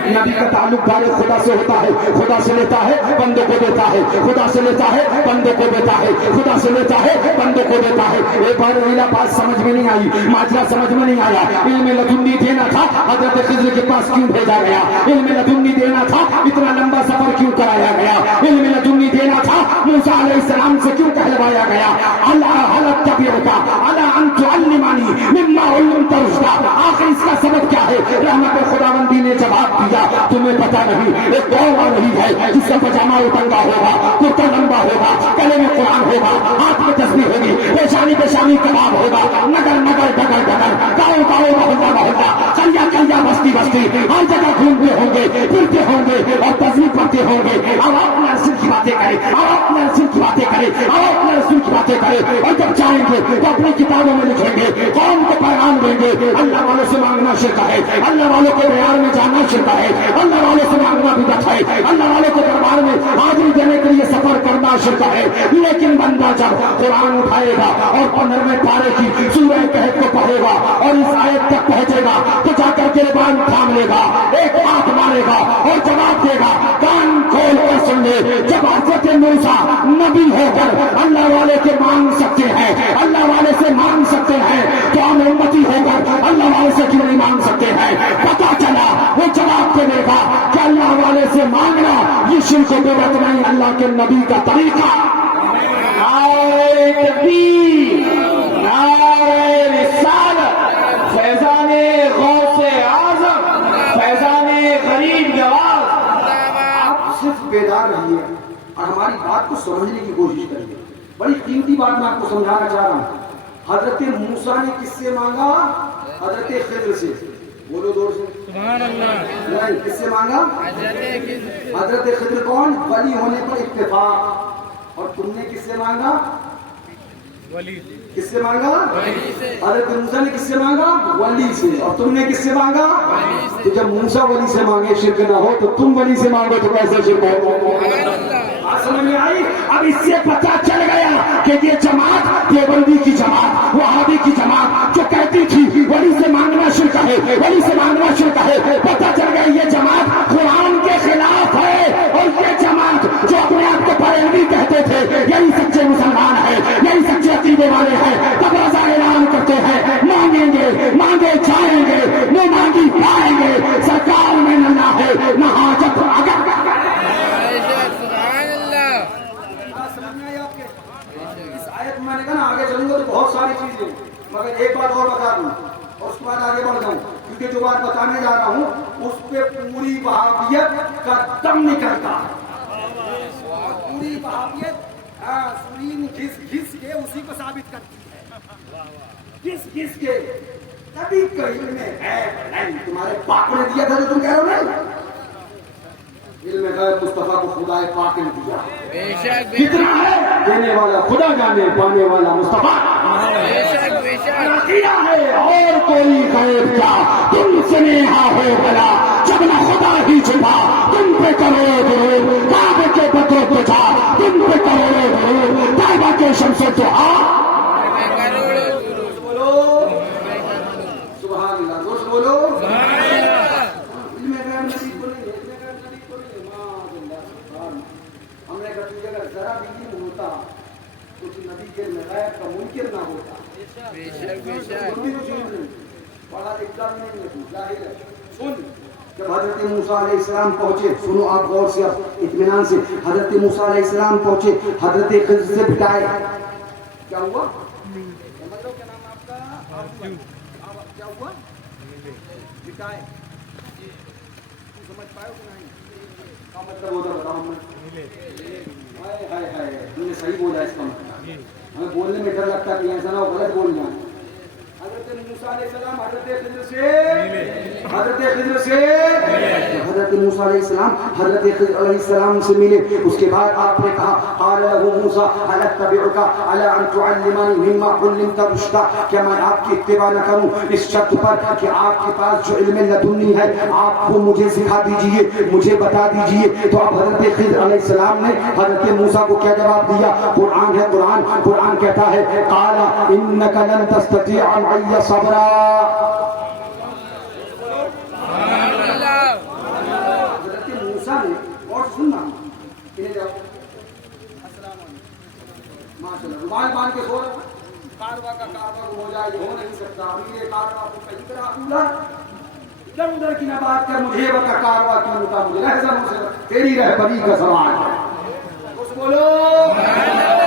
نبی کا تعلق دار خدا سے ہوتا ہے، خدا سے لیتا ہے بندوں کو دیتا ہے، خدا سے لیتا ہے بندوں کو دیتا ہے، خدا سے لیتا ہے بندوں کو دیتا ہے. ایک بار ویلا بات سمجھ میں نہیں آئی، ماجرا سمجھ میں نہیں آیا. علم لدنی دینا تھا حضرت خضر کے پاس کیوں بھیجا گیا؟ علم لدنی دینا تھا اتنا لمبا سفر کیوں کرایا گیا؟ علم لدنی دینا تھا موسیٰ علیہ السلام سے کیوں کہلوایا گیا؟ الا هل اتبعک الا ان تعلمنی مما علمت رشدا. آخر اس کا سبب کیا ہے؟ رحمت خداوندی نے جواب دیا تمہیں پتا نہیں. ایک دور آ رہی ہے جس کا پجامہ اتنگا ہوگا، کرتا لمبا ہوگا، گلے میں قرآن ہوگا، ہاتھ میں تسبیح ہوگی، پیشانی پیشانی کباب ہوگا، نگر نگر ڈگر ڈگر، گاؤں گاؤں محلہ محلہ، قلعہ قلعہ بستی بستی، ہر جگہ گھومتے ہوں گے، پھرتے ہوں گے اور تسبیح پڑھتے ہوں گے. اب اپنے رسول کی باتیں کریں، اب اپنے رسول کی باتیں کریں، اب اپنے رسول کی باتیں کریں. اور جب جائیں گے تو اپنی کتابوں میں لکھیں گے، قوم کو پیغام دیں گے اللہ والوں سے مانگنا شرک ہے، اللہ والوں کو بیار میں جانا شرک ہے، اللہ والوں سے مانگنا بدعت ہے، اللہ والوں کو دربار میں حاضری دینے کے لیے سفر کرنا شرک ہے. لیکن بندہ جب قرآن اٹھائے گا اور 15ویں پارے کی سورہ کہف کو پڑھے گا اور اس آیت تک پہنچے گا تو جا کر گریبان تھام لے گا، ایک ہاتھ مارے گا اور جواب دے گا. کان کھول کر سن میں جب حضرت موسیٰ نبی ہو کر اللہ والے کے مانگ سکتے ہیں، اللہ والے سے مانگ سکتے ہیں، تو ہم امتی ہو کر اللہ والے سے کیوں نہیں مانگ سکتے ہیں؟ پتا چلا وہ جواب دینے کا کہ اللہ والے سے مانگنا یہ شرک و بدعت نہیں، اللہ کے نبی کا طریقہ۔ نعرہ تکبیر، نعرہ رسالت، فیضان غوث اعظم، فیضان غریب نواز۔ آپ صرف بیدار رہیے اور ہماری بات کو سمجھنے کی کوشش کریے۔ بڑی قیمتی بات میں آپ کو سمجھانا چاہ رہا ہوں۔ حضرت موسیٰ نے کس سے مانگا؟ حضرت خضر سے۔ بولو دور سے سبحان اللہ۔ نہیں، کس سے مانگا؟ حضرت خضر کون؟ ولی ہونے پر اتفاق۔ اور تم نے کس سے مانگا؟ ولی کس سے مانگا؟ حضرت موسیٰ نے کس سے مانگا؟ ولی سے۔ اور تم نے کس سے مانگا؟ تو جب موسیٰ ولی سے مانگے شرک نہ ہو تو تم ولی سے مانگو تو کیسے شرک ہو؟ بات سمجھ میں آئی؟ اب اس سے پتہ چل گیا کہ یہ جماعت دیوبندی کی جماعت، وہابی کی جماعت جو کہتی تھی ولی سے مانگنا شرک ہے، ولی سے مانگنا شرک ہے، پتہ چل گیا یہ جماعت قرآن کے خلاف ہے۔ اور یہ جماعت جو اپنے آپ کو بریلوی کہتے تھے، یہی سچے مسلمان ہیں، یہی سچے عقیدے والے ہیں، تب روزہ اعلان کرتے ہیں مانگیں گے، مانگے جائیں گے، نہ مانگی پائیں گے، سرکار میں نہ ہے نہ حاجت اگر۔ میں نے کہا نا آگے چلوں گا تو بہت ساری چیزیں، مگر ایک بات اور بتا دوں اور اس کے بعد آگے بڑھ جاؤں، کیونکہ جو بات بتانے جا رہا ہوں اس پہ پوری وہابیت کا دم نکلتا ہے۔ پوری وہابیت سورین گھس گھس کے اسی کو ثابت کرتی ہے، گھس گھس کے۔ کبھی علم ہے نہیں، تمہارے باپ نے دیا تھا جو تم کہہ رہے ہو نہیں؟ علم غیب مصطفیٰ کو خدا پاک نے دیا، کتنا ہے دینے والا خدا جانے، پانے والا مصطفیٰ کیا ہے۔ اور کوئی غیب کیا تم سے نیہا ہو گیا، جب نہ خدا ہی چھپا تم پہ کرو درود، کعبے کے بدر تجھا تم پہ کرو درود، طیبہ کے شمس دعا۔ بولو سبحان اللہ، دوست بولو ہم نے کہا اگر ذرا بھی علم ہوتا کچھ نبی کے غیب کا منکر نہ ہوتا۔ بڑا اقدام نہیں ظاہر ہے۔ سن، جب حضرت موسیٰ علیہ السلام پہنچے، سنو آپ غور سے، اب اطمینان سے، حضرت موسیٰ علیہ السلام پہنچے، حضرت خضر سے بٹائے، کیا ہوا؟ سمجھ لو کیا نام آپ کا؟ کیا ہوا؟ بٹائے۔ سمجھ پائے کہ نہیں؟ کا مطلب ہوتا بتاؤں میں؟ ہم نے صحیح بولا اس کا مطلب، ہمیں بولنے میں ڈر لگتا ہے کہ ایسا نہ ہو غلط بول جائیں۔ حضرت موسیٰ علیہ السلام حضرت خضر سے حضرت موسیٰ علیہ السلام حضرت خضر علیہ السلام سے ملے۔ اس کے بعد آپ نے کہا قال له موسیٰ هل اتبعك على ان تعلمني مما علمت رشدا، کیا میں آپ کی اتباع نہ کروں اس شرط پر کہ آپ کے پاس جو علم لدنی ہے آپ کو مجھے سکھا دیجئے، مجھے بتا دیجئے۔ تو اب حضرت خضر علیہ السلام نے حضرت موسیٰ کو کیا جواب دیا؟ قرآن ہے، قرآن کہتا ہے قال انك لن تستطيع معي صبرا۔ حضرت موسیٰ نے اور سننا ماشاء اللہ رومال باندھ کے سو رہا، کاروا کا کاروا ہو جائے، ہو نہیں سکتا، امیر کاروا کو کہیں طرح ادھر ادھر کی نہ بات کر، مجھے بتا کاروا کیوں ہوتا، مجھے رہزن سے تیری رہبری کا سوال ہے۔ کچھ بولو۔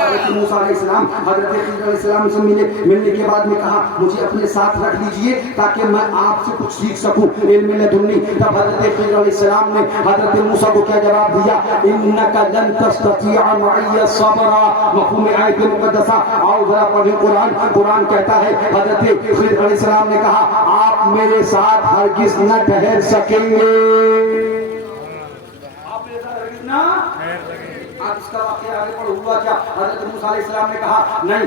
حضرت موسیٰ علیہ السلام حضرت خضر علیہ السلام سے ملنے کے بعد میں کہا مجھے اپنے ساتھ رکھ لیجئے تاکہ میں آپ سے کچھ سیکھ سکوں علم لدنی۔ تب حضرت خضر علیہ السلام نے حضرت موسیٰ کو کیا جواب دیا؟ انک لن تستطیع معی صبرا۔ مفہوم آیت مقدسہ آؤ ذرا پڑھیں قرآن۔ قرآن کہتا ہے حضرت خضر علیہ السلام نے کہا آپ میرے ساتھ ہرگز نہ ٹھہر سکیں گے، آپ میرے ساتھ ہرگز نہ۔ آپ اس کا واقعہ آگے پڑھ ہوا کیا؟ حضرت موسیٰ علیہ السلام نے کہا نہیں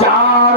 4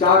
4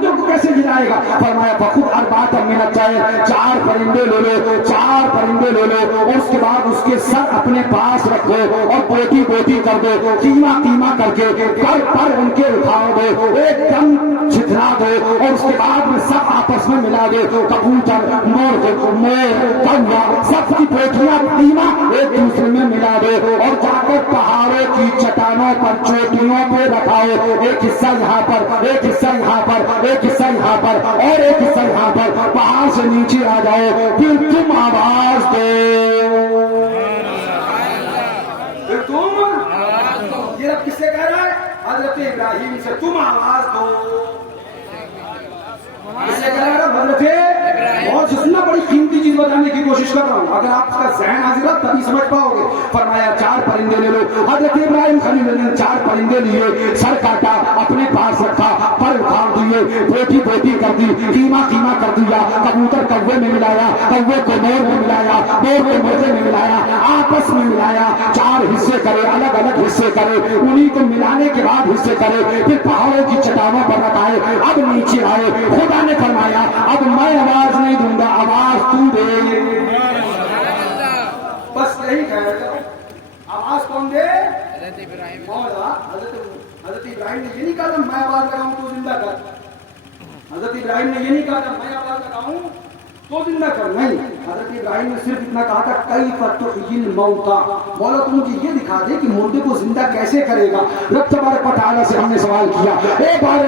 مردوں کو کیسے جلائے گا؟ فرمایا فخذ اربعۃ من الطیر، 4 پرندے لے لو، 4 پرندے لے لو، اور اس کے بعد اس کے سر اپنے پاس رکھو اور بوٹی بوٹی کر دو، قیمہ قیمہ کر کے پر ان کے اٹھاؤ دو، ایک دم چھترا دو، اور اس کے بعد میں سب آپس میں ملا دو، کبوتر، مور، کوا، سب کی بوٹیاں قیمہ ایک دوسرے میں ملا دو، اور جا کر پہاڑوں کی چٹانوں پر چوٹیوں پہ رکھاؤ، ایک حصہ یہاں پر، ایک حصہ یہاں پر، ایک حصہ یہاں پر، اور ایک حصہ یہاں پر، پہاڑ سے نیچے آ جاؤ، پھر تم آواز دو، پھر تم یہ رب کس سے کہہ رہا ہے؟ حضرت ابراہیم سے تم آواز دو. کس سے کہہ رہا ہے؟ حضرت اور جتنا بڑی قیمتی چیز بتانے کی کوشش کر رہا ہوں، اگر آپ کا ذہن حاضر ہے تبھی سمجھ پاؤ گے. فرمایا 4 پرندے لے لو. حضرت ابراہیم خلیل اللہ نے 4 پرندے لیے، سر کاٹا، اپنے پاس رکھا، پر اٹھا دیے، بوٹی بوٹی کر دی، قیمہ قیمہ کر دیا، کبوتر کوے میں ملایا، کوے کو مور میں ملایا، مور کو مرغے میں ملایا، آپس میں ملایا، 4 حصے کرے، الگ الگ حصے کرے، انہی کو ملانے کے بعد حصے کرے، پھر پہاڑوں کی چٹانوں پر رکھائے. اب نیچے آئے، خدا نے فرمایا اب میں آواز نہیں دوں گا، آواز تو دے. بس یہی کہہ رہے تھے، آواز کون دے؟ حضرت ابراہیم. حضرت ابراہیم نے یہ نہیں کہا تھا میں آواز لگاؤں تو زندہ کر. حضرت ابراہیم نے یہ نہیں کہا تھا میں آواز لگاؤں تو زندہ کر. نہیں، حضرت ابراہیم نے صرف اتنا کہا تھا کیف تحیی الموتى، مولا تو مجھے یہ دکھا دے کہ مردے کو زندہ کیسے کرے گا. رب تبارک و تعالیٰ سے ہم نے سوال کیا، ایک بار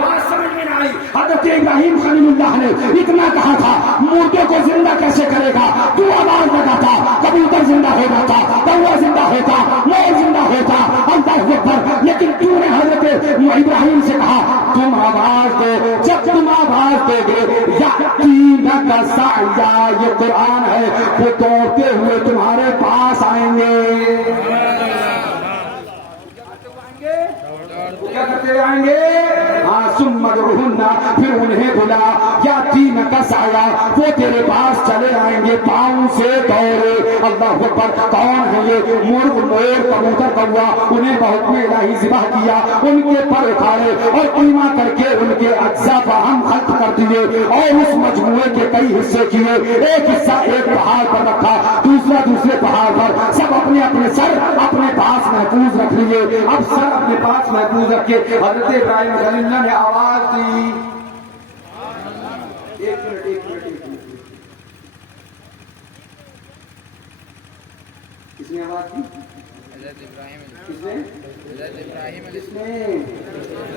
بات سمجھ میں نہ آئی. حضرت ابراہیم خلیل اللہ نے اتنا کہا تھا مردے کو زندہ کیسے کرے گا، تو آواز لگاتا، کبوتر زندہ ہو جاتا، کوا زندہ ہوتا، مور زندہ ہوتا، اللہ اکبر. لیکن تو نے حضرت ابراہیم سے کہا تم آواز دو. جب تم آواز دو گے یأتینک سعیا، یہ قرآن ہے، وہ دوڑتے ہوئے تمہارے پاس آئیں گے. کیا کرتے آئیں گے؟ ہاں، ثم ادعوہن، پھر انہیں بلا، یأتینک سعیا، وہ تیرے پاس چلے آئیں گے پاؤں سے دوڑے. اللہ اکبر. کون ہے یہ؟ مرغ، مور، کبوتر، کوا. انہیں بحکم الہی ذبح کیا، ان کے پر اٹھائے اور قیمہ کر کے ان کے اجزاء فراہم خلق کر دیے، اور اس مجموعے کے کئی حصے کیے. ایک حصہ ایک پہاڑ پر رکھا، دوسرا دوسرے پہاڑ پر. سب اپنے اپنے سر اپنے پاس محفوظ رکھ لیے. اب سر اپنے پاس محفوظ رکھ کے حضرت ابراہیم خلیل اللہ نے آواز دی. ایک منٹ. کس نے آواز دی؟ حضرت ابراہیم. کس نے؟ حضرت ابراہیم. کس نے؟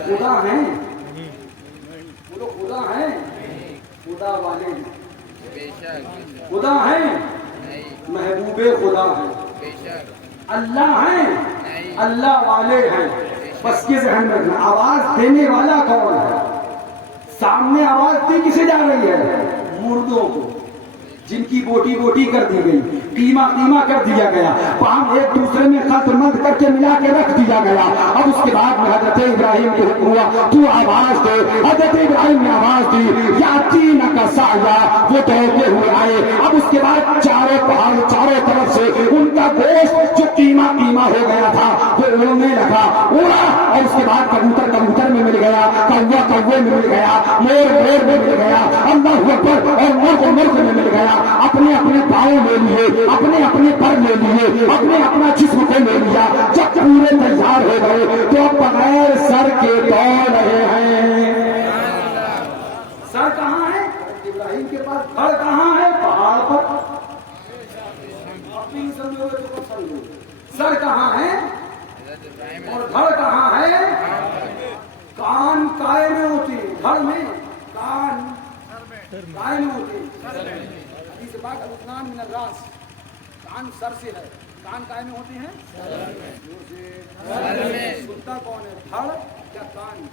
خدا ہیں. بولو خدا ہیں. خدا والے ہیں. خدا ہیں. محبوب خدا ہیں. اللہ ہیں. اللہ والے ہیں. بس یہ ذہن میں رکھنا. آواز دینے والا کون ہے؟ سامنے آواز دی کسے جا رہی ہے؟ مردوں کو، جن کی بوٹی بوٹی کر دی گئی، قیمہ قیمہ کر دیا گیا، پام ایک دوسرے میں خلط ملط کر کے ملا کے رکھ دیا گیا. اب اس کے بعد میں حضرت ابراہیم کو حکم ہوا تو آواز دے. حضرت ابراہیم نے آواز دی، یأتینک سعیا، وہ دوڑتے ہوئے آئے. اب اس کے بعد چاروں پہاڑ چاروں طرف سے ان کا گوشت جو قیمہ قیمہ ہو گیا تھا وہ اڑنے لگا، اڑا. اور اس کے بعد کبوتر کبوتر میں مل گیا، کوا کوے میں مل گیا، مور مور میں مل گیا، اللہ اکبر. اور مرغ مرغ میں مل گیا. اپنے اپنے پاؤں لے لیے، اپنے اپنے پر لے لیے، اپنے اپنا جسم کو لے لیا. جب پورے تیار ہو گئے تو اب بغیر سر کے دوڑ رہے ہیں. سر کہاں ہے؟ ابراہیم کے پاس. دھڑ کہاں ہے؟ پہاڑ پر. سر کہاں ہے اور دھڑ کہاں ہے؟ کان کائے میں ہوتی ہے، دھڑ میں. کان کائے میں ہوتی ہے. حدیث پاک الاذنان من الراس، کان سر سے ہے. کان کائے میں ہوتی ہیں؟ سر میں. سنتا کون ہے؟ دھڑ یا کان؟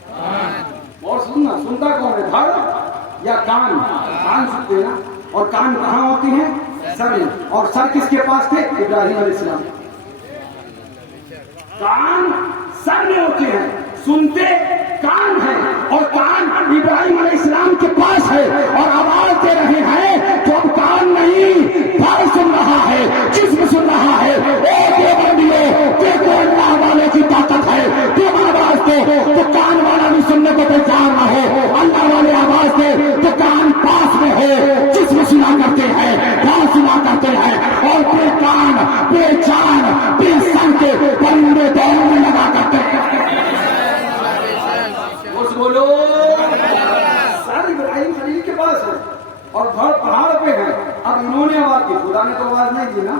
اور سننا، سنتا کون ہے؟ دھڑ یا کان؟ کان سنتے ہیں نا. اور کان کہاں ہوتی ہیں؟ سر میں. اور سر کس کے پاس تھے؟ ابراہیم علیہ السلام. کان سر میں ہوتے ہیں، سنتے کان ہے، اور کان ابراہیم علیہ السلام کے پاس ہے. اور آواز دے رہے ہیں تو اب کان نہیں، دھڑ سن رہا ہے، جسم سن رہا ہے. اللہ والے کی طاقت ہے. تم آواز دو تو کان والا بھی سننے کو تیار نہ ہو. اللہ بولو سر ابراہیم خلیل کے پاس ہے اور دھڑ پہاڑ پہ ہے. اب انہوں نے آواز کی, خدا نے تو آواز نہیں دی نا,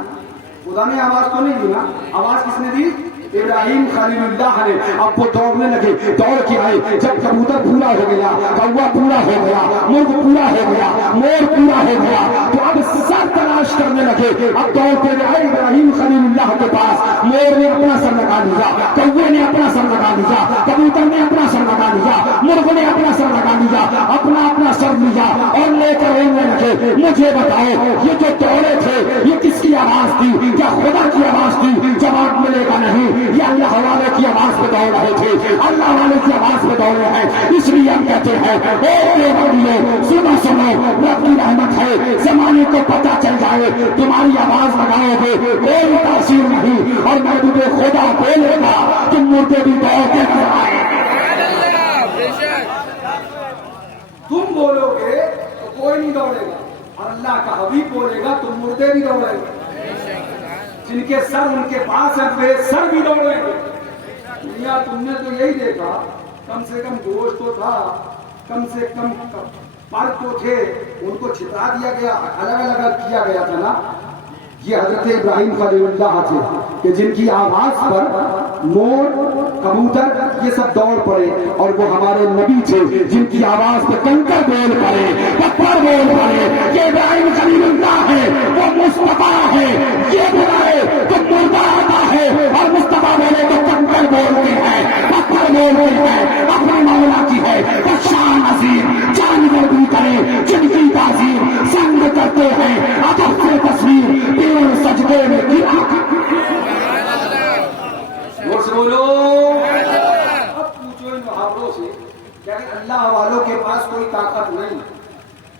خدا نے آواز تو نہیں دی نا, آواز کس نے دی؟ ابراہیم خلیل اللہ نے. اب وہ دوڑنے لگے, دوڑ کے آئے. جب کبوتر پورا ہو گیا, کوا پورا ہو گیا, مرغ پورا ہو گیا, مور پورا ہو گیا, تو اب سر تلاش کرنے لگے. اب دوڑتے آئے ابراہیم خلیل اللہ کے پاس. مور نے اپنا سر لگا لیا, کوے نے اپنا سر لگا لیا, کبوتر نے اپنا سر لگا لیا, مرغ نے اپنا سر لگا لیا, اپنا سر لیا اور لے کر رونے لگے. مجھے بتاؤ یہ جو دوڑے تھے یہ کس کی آواز تھی؟ کیا خدا کی آواز تھی؟ جواب ملے گا نہیں. یہ اللہ والے کی آواز پہ دوڑ رہے تھے, اللہ والے کی آواز پہ دوڑ رہے ہیں. اس لیے ہم کہتے ہیں سنو سنو, رب کی رحمت ہے, زمانے کو پتہ چل جائے, تمہاری آواز لگاؤ گے کوئی تاثیر نہیں, اور محبوب خدا بولے گا تم مردے بھی دوڑ کے آئے. تم بولو گے تو کوئی نہیں دوڑے گا, اور اللہ کا حبیب بولے گا تم مردے بھی دوڑے گا. جن کے سر ان کے پاس ہیں بے سر بھی دوڑے گے. دنیا تم نے تو یہی دیکھا, کم سے کم گوشت تو تھا, کم سے کم پر تو تھے, ان کو چھپا دیا گیا, الگ الگ کیا گیا تھا نا. یہ حضرت ابراہیم خلیل اللہ تھے کہ جن کی آواز پر مور, کبوتر یہ سب دوڑ پڑے, اور وہ ہمارے نبی تھے جن کی آواز پہ کنکر بول پڑے, پتھر بول پڑے. یہ ابراہیم خلیل اللہ ہے, وہ مصطفیٰ ہے. یہ بلائے تو مردہ آتا ہے, اور مصطفیٰ بولے تو کنکر بولتے ہیں, پتھر بولتے ہیں. اپنے مولا کی ہے شان عظیم, جانور بھی کرے جن کی تعظیم, سنگ کرتے ہیں ادب سے تصویر, سجدے میں گرا. اور سے بولو. اب پوچھو ان محاوروں سے کہ اللہ والوں کے پاس کوئی طاقت نہیں,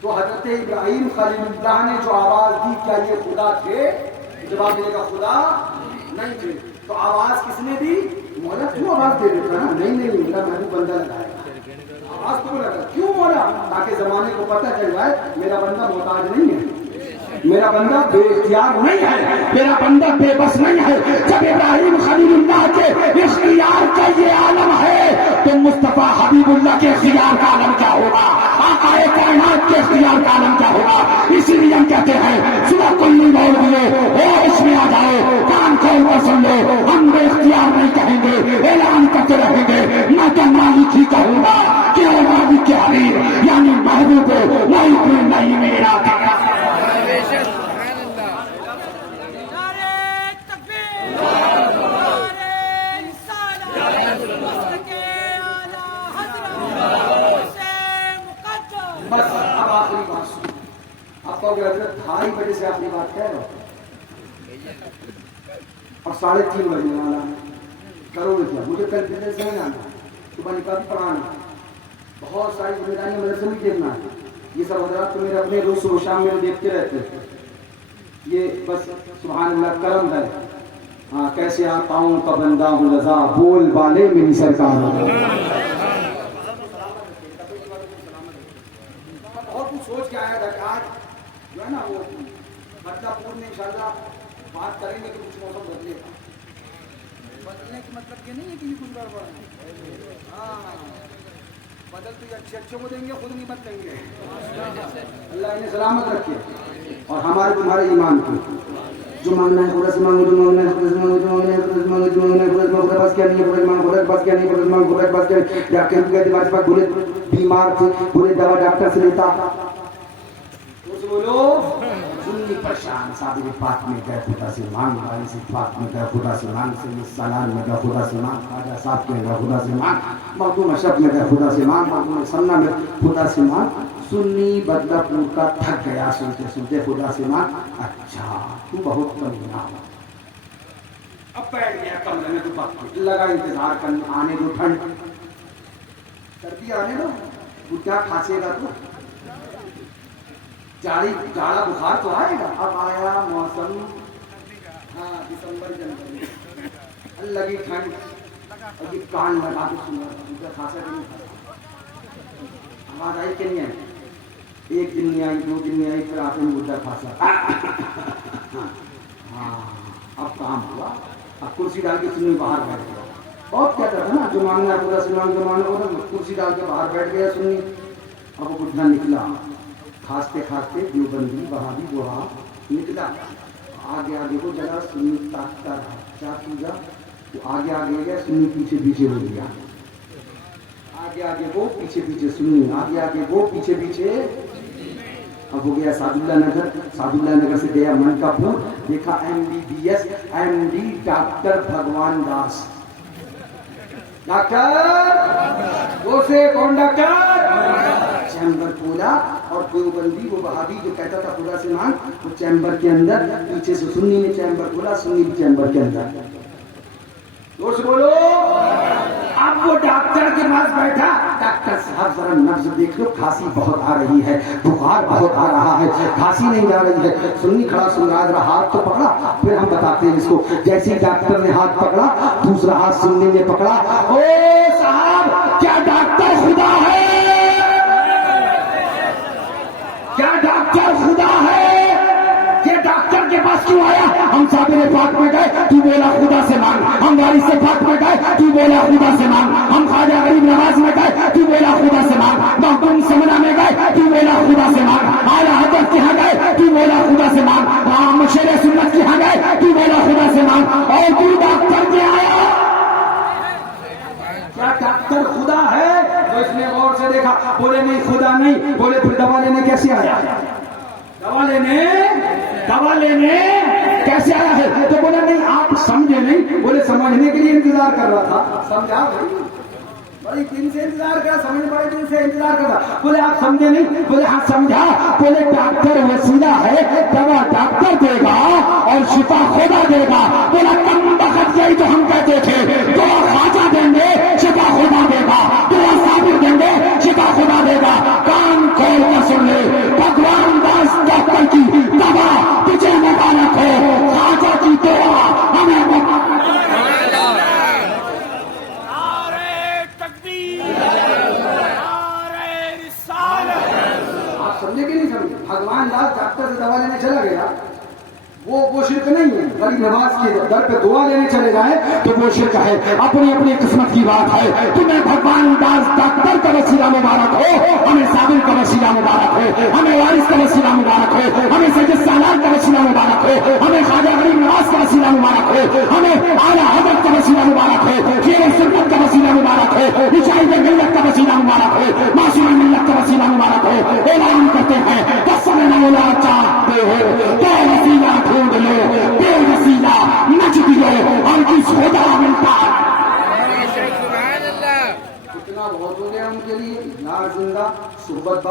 تو حضرت ابراہیم خلیل اللہ نے جو آواز دی کیا یہ خدا تھے؟ جواب ملے گا خدا نہیں تھے. تو آواز کس نے دی؟ مولا کیوں آواز دے دیتا نا, نہیں میرا محبوب بندہ لگائے گا. آواز تو لگا کیوں مولا؟ تاکہ زمانے کو پتہ چل جائے میرا بندہ محتاج نہیں ہے, میرا بندہ بے اختیار نہیں ہے, میرا بندہ بے بس نہیں ہے. جب ابراہیم خلیل اللہ کے اختیار کا یہ عالم ہے تو مصطفیٰ حبیب اللہ کے اختیار کا عالم کیا ہوگا, آقا کائنات کے اختیار کا عالم کیا ہوگا. اسی لیے ہم کہتے ہیں صبح کوئی بول دیے ہوش میں آ جاؤ, کان کھول کر سن لو. ہم بے اختیار نہیں کہیں گے, اعلان کرتے رہیں گے میں تو مالک ہی کہوں گا کہ مالک کے حبیب یعنی محبوب نہیں میرا. بس اب آخری بات سن. آپ کو حضرت 2:30 بجے سے اپنی بات کہہ رہا ہوں اور 3:30 بجے والا کرو گے کیا؟ مجھے کل دن سے نہیں آنا, صبح نکال پڑھانا, بہت ساری ذمہ داریاں مدرسے میں دیکھنا. یہ سب حضرات تو میرے اپنے روز و شام میں دیکھتے رہتے ہیں. یہ بس سبحان اللہ کرم ہے. ہاں کیسے آقاؤں کا بندہ ہوں رضا, بول والے میری سرکار. بہت کچھ سوچ کے آیا تھا کہ آج جو ہے نا وہ بدلا پور میں انشاءاللہ بات کریں گے کہ کچھ موسم بدلے گا. بدلنے کا مطلب یہ نہیں ہے کہ یہ کچھ گڑبڑ ہے. ہاں بدل تو یہ اچھے کو دیں گے, خود نہیں بدلیں گے. اللہ انہیں سلامت رکھے اور ہمارے تمہارے ایمان کو. جو مانگنا ہے خدا سے مانگو, جو مانگنا ہے خدا سے مانگو, جو مانگنا ہے خدا سے مانگو, جو مانگنا ہے خدا سے مانگو. خدا پاس کیا نہیں ہے, خدا سے مانگو. خدا پاس کیا نہیں ہے, خدا سے مانگو. خدا پاس کیا نہیں. ڈاکٹر کو کہتے ہیں بولے بیمار تھے, بولے دوا ڈاکٹر سے لیتا. بولو سنی پریشان صابر پاک میں گئے خدا سے مانگ, والی سے پاک میں گئے خدا سے مانگ, سے سالان میں گئے خدا سے مانگ, خواجہ صاحب کے گئے خدا سے مانگ, مخدوم اشرف میں گئے خدا سے مانگ, مخدوم سنہ میں خدا سے مانگ. سنی بدلا پور کا تھک گیا سنتے سنتے خدا سے مانگ. اچھا تو بہت کمینا ہوا, اب بیٹھ گیا کمرے میں, تو لگا انتظار کرنے, آنے دو ٹھنڈ, سردی آنے دو, تو کیا کھانسے گا, تو جاڑا بخار تو آئے گا. اب آیا موسم, ہاں دسمبر جنوری, لگی ٹھنڈ, اور یہ کان لگا کے سنا کھانسا کہ نہیں کھانسا, آواز آئی کہ نہیں آئی, ایک دن نہیں آئی, 2 دن نہیں آئی, پھر آتے میں ادھر کھانسا. ہاں اب کام ہوا, اب کرسی ڈال کے سننے باہر بیٹھ گیا. اور کہتا تھا نا جو مانگنا خدا سے مانگ، جو مانگنا خدا، کرسی ڈال کے باہر بیٹھ گیا سنی، اب وہ گھٹنا نکلا، کھانستے کھانستے دیوبندی وہابی وہاں نکلا، آگے آگے وہ جگہ سنی تاکتا رہا، کیا کیجا وہ آگے آگے گیا، سنی پیچھے پیچھے ہو گیا، آگے آگے وہ پیچھے پیچھے سنی، آگے آگے وہ پیچھے پیچھے، اب ہو گیا سعد اللہ نگر، سعد اللہ نگر سے گیا منکاپور، دیکھا MBBS MD ڈاکٹر بھگوان داس، ڈاکٹر وہ سے کون ڈاکٹر، چیمبر کھولا، اور دیوبندی وہ وہابی جو کہتا تھا خدا سے مانگ، وہ چیمبر کے اندر پیچھے سے سنی نے چیمبر کھولا، سنی بھی چیمبر کے اندر، زور سے بولو، اب وہ ڈاکٹر کے پاس بیٹھا، ڈاکٹر صاحب ذرا نبض دیکھ لو، کھانسی بہت آ رہی ہے، بخار بہت آ رہا ہے، کھانسی نہیں جا رہی ہے، سنی کھڑا سن رہا، ذرا ہاتھ تو پکڑا، پھر ہم بتاتے ہیں اس کو، جیسے ڈاکٹر نے ہاتھ پکڑا، دوسرا ہاتھ سنی نے پکڑا، او صاحب کیا ڈاکٹر خدا ہے، کیا ڈاکٹر خدا ہے، یہ ڈاکٹر کے پاس کیوں آیا، ہم صابر پاک میں گئے، تو بولا خدا سے مانگ، ہم وارث سے پاک میں گئے، تو بولا خدا سے مانگ، ہم خواجہ غریب نواز میں گئے، تو بولا خدا سے مانگ، مخدوم سمنا میں گئے، تو بولا خدا سے مانگ، اعلیٰ حضرت کے یہاں گئے، تو بولا خدا سے مانگ، مشیر سنت کے یہاں گئے، تو بولا خدا سے مانگ، اور تو ڈاکٹر کے آیا، کیا ڈاکٹر خدا ہے، تو اس نے غور سے دیکھا، بولے نہیں خدا نہیں، بولے پھر دوا لینے کیسے آیا، دوا لینے کیسے آیا ہے، تو بولا نہیں آپ سمجھے نہیں، بولے سمجھنے کے لیے انتظار کر رہا تھا، سمجھا بڑی دن سے انتظار کرا، سمجھ بڑے دن سے انتظار کرا، بولے آپ سمجھے نہیں، بولے ہاں سمجھا، بولے ڈاکٹر وسیلہ ہے، دوا ڈاکٹر دے گا اور شفا خدا دے گا، بولا کم بخت یہی تو ہم کہتے تھے، دوا خواجہ دیں گے شفا خدا دے گا، دوا صابر دیں گے شفا خدا دے گا، کان کھول کر سن لے، بھگوان داس ڈاکٹر کی دوا تجھے مبارک ہو، خواجہ کی دعا ہمیں سمجھے کہ نہیں سمجھے، بھگوان داس ڈاکٹر سے دوا لینے چلا گیا، وہ شرک نہیں ہے، غریب نواز کے در پہ دعا لینے چلے جائے تو وہ شرک ہے، اپنی اپنی قسمت کی بات ہے، تمہیں بھگوان داس ڈاکٹر کا وسیلہ مبارک ہو، ہمیں صابر کا وسیلہ مبارک ہو، ہمیں وارث کا وسیلہ مبارک ہو، ہمیں سید سالار کا وسیلہ مبارک ہو، ہمیں خواجہ غریب نواز کا وسیلہ مبارک ہو، ہمیں اعلیٰ حضرت کا وسیلہ مبارک ہو، شیر سنت کا وسیلہ مبارک ہو، مشاہد ملت کا وسیلہ مبارک ہو، معصوم ملت کا وسیلہ مبارک ہو، اعلان کرتے ہیں بس مولا چاہتے ہو تو وسیلہ ڈھونڈ لو، بے وسیلہ نچ دو اور کس خدا ملتا ہے، اتنا بہت ہو گیا ان کے لیے، یار زندہ صحبت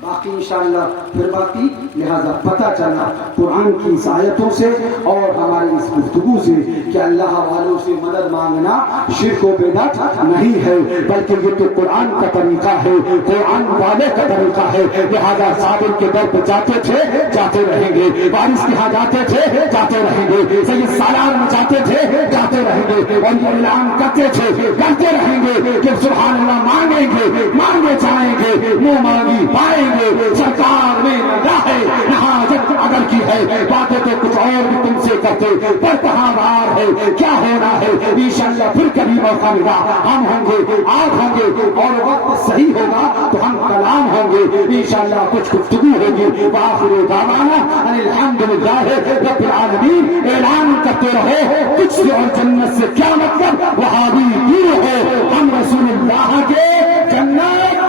باقی انشاءاللہ پھر باقی، لہذا پتہ چلا قرآن کی اس آیتوں سے اور ہماری اس گفتگو سے کہ اللہ والوں سے مدد مانگنا شرک و بدعت نہیں ہے، بلکہ یہ تو قرآن کا طریقہ ہے، قرآن والے کا طریقہ ہے، لہذا صابر کے در پہ جاتے تھے جاتے رہیں گے، وارث کے ہاں جاتے تھے جاتے رہیں گے، سید سالار میں جاتے تھے جاتے رہیں گے، اور یہ اعلان کرتے تھے کرتے رہیں گے کہ سبحان اللہ مانگیں گے مانگے جائیں گے، منہ مانگی پائیں گے، سرکار میں راہ نہ حاجت اگر کی ہے، باتیں تو کچھ اور بھی تم سے کرتے، پر کہاں بار ہے کیا ہونا ہے، انشاءاللہ پھر کبھی موقع ملا ہم ہوں گے آپ ہوں گے، اور وقت صحیح ہوگا تو ہم کلام ہوں گے، انشاءاللہ کچھ گفتگو ہوگی، وآخر دعوانا ان الحمدللہ رب العالمین، اعلان کرتے رہو کچھ سے اور جنت سے کیا مطلب، وہابی دور ہو ہم رسول اللہ کے جنت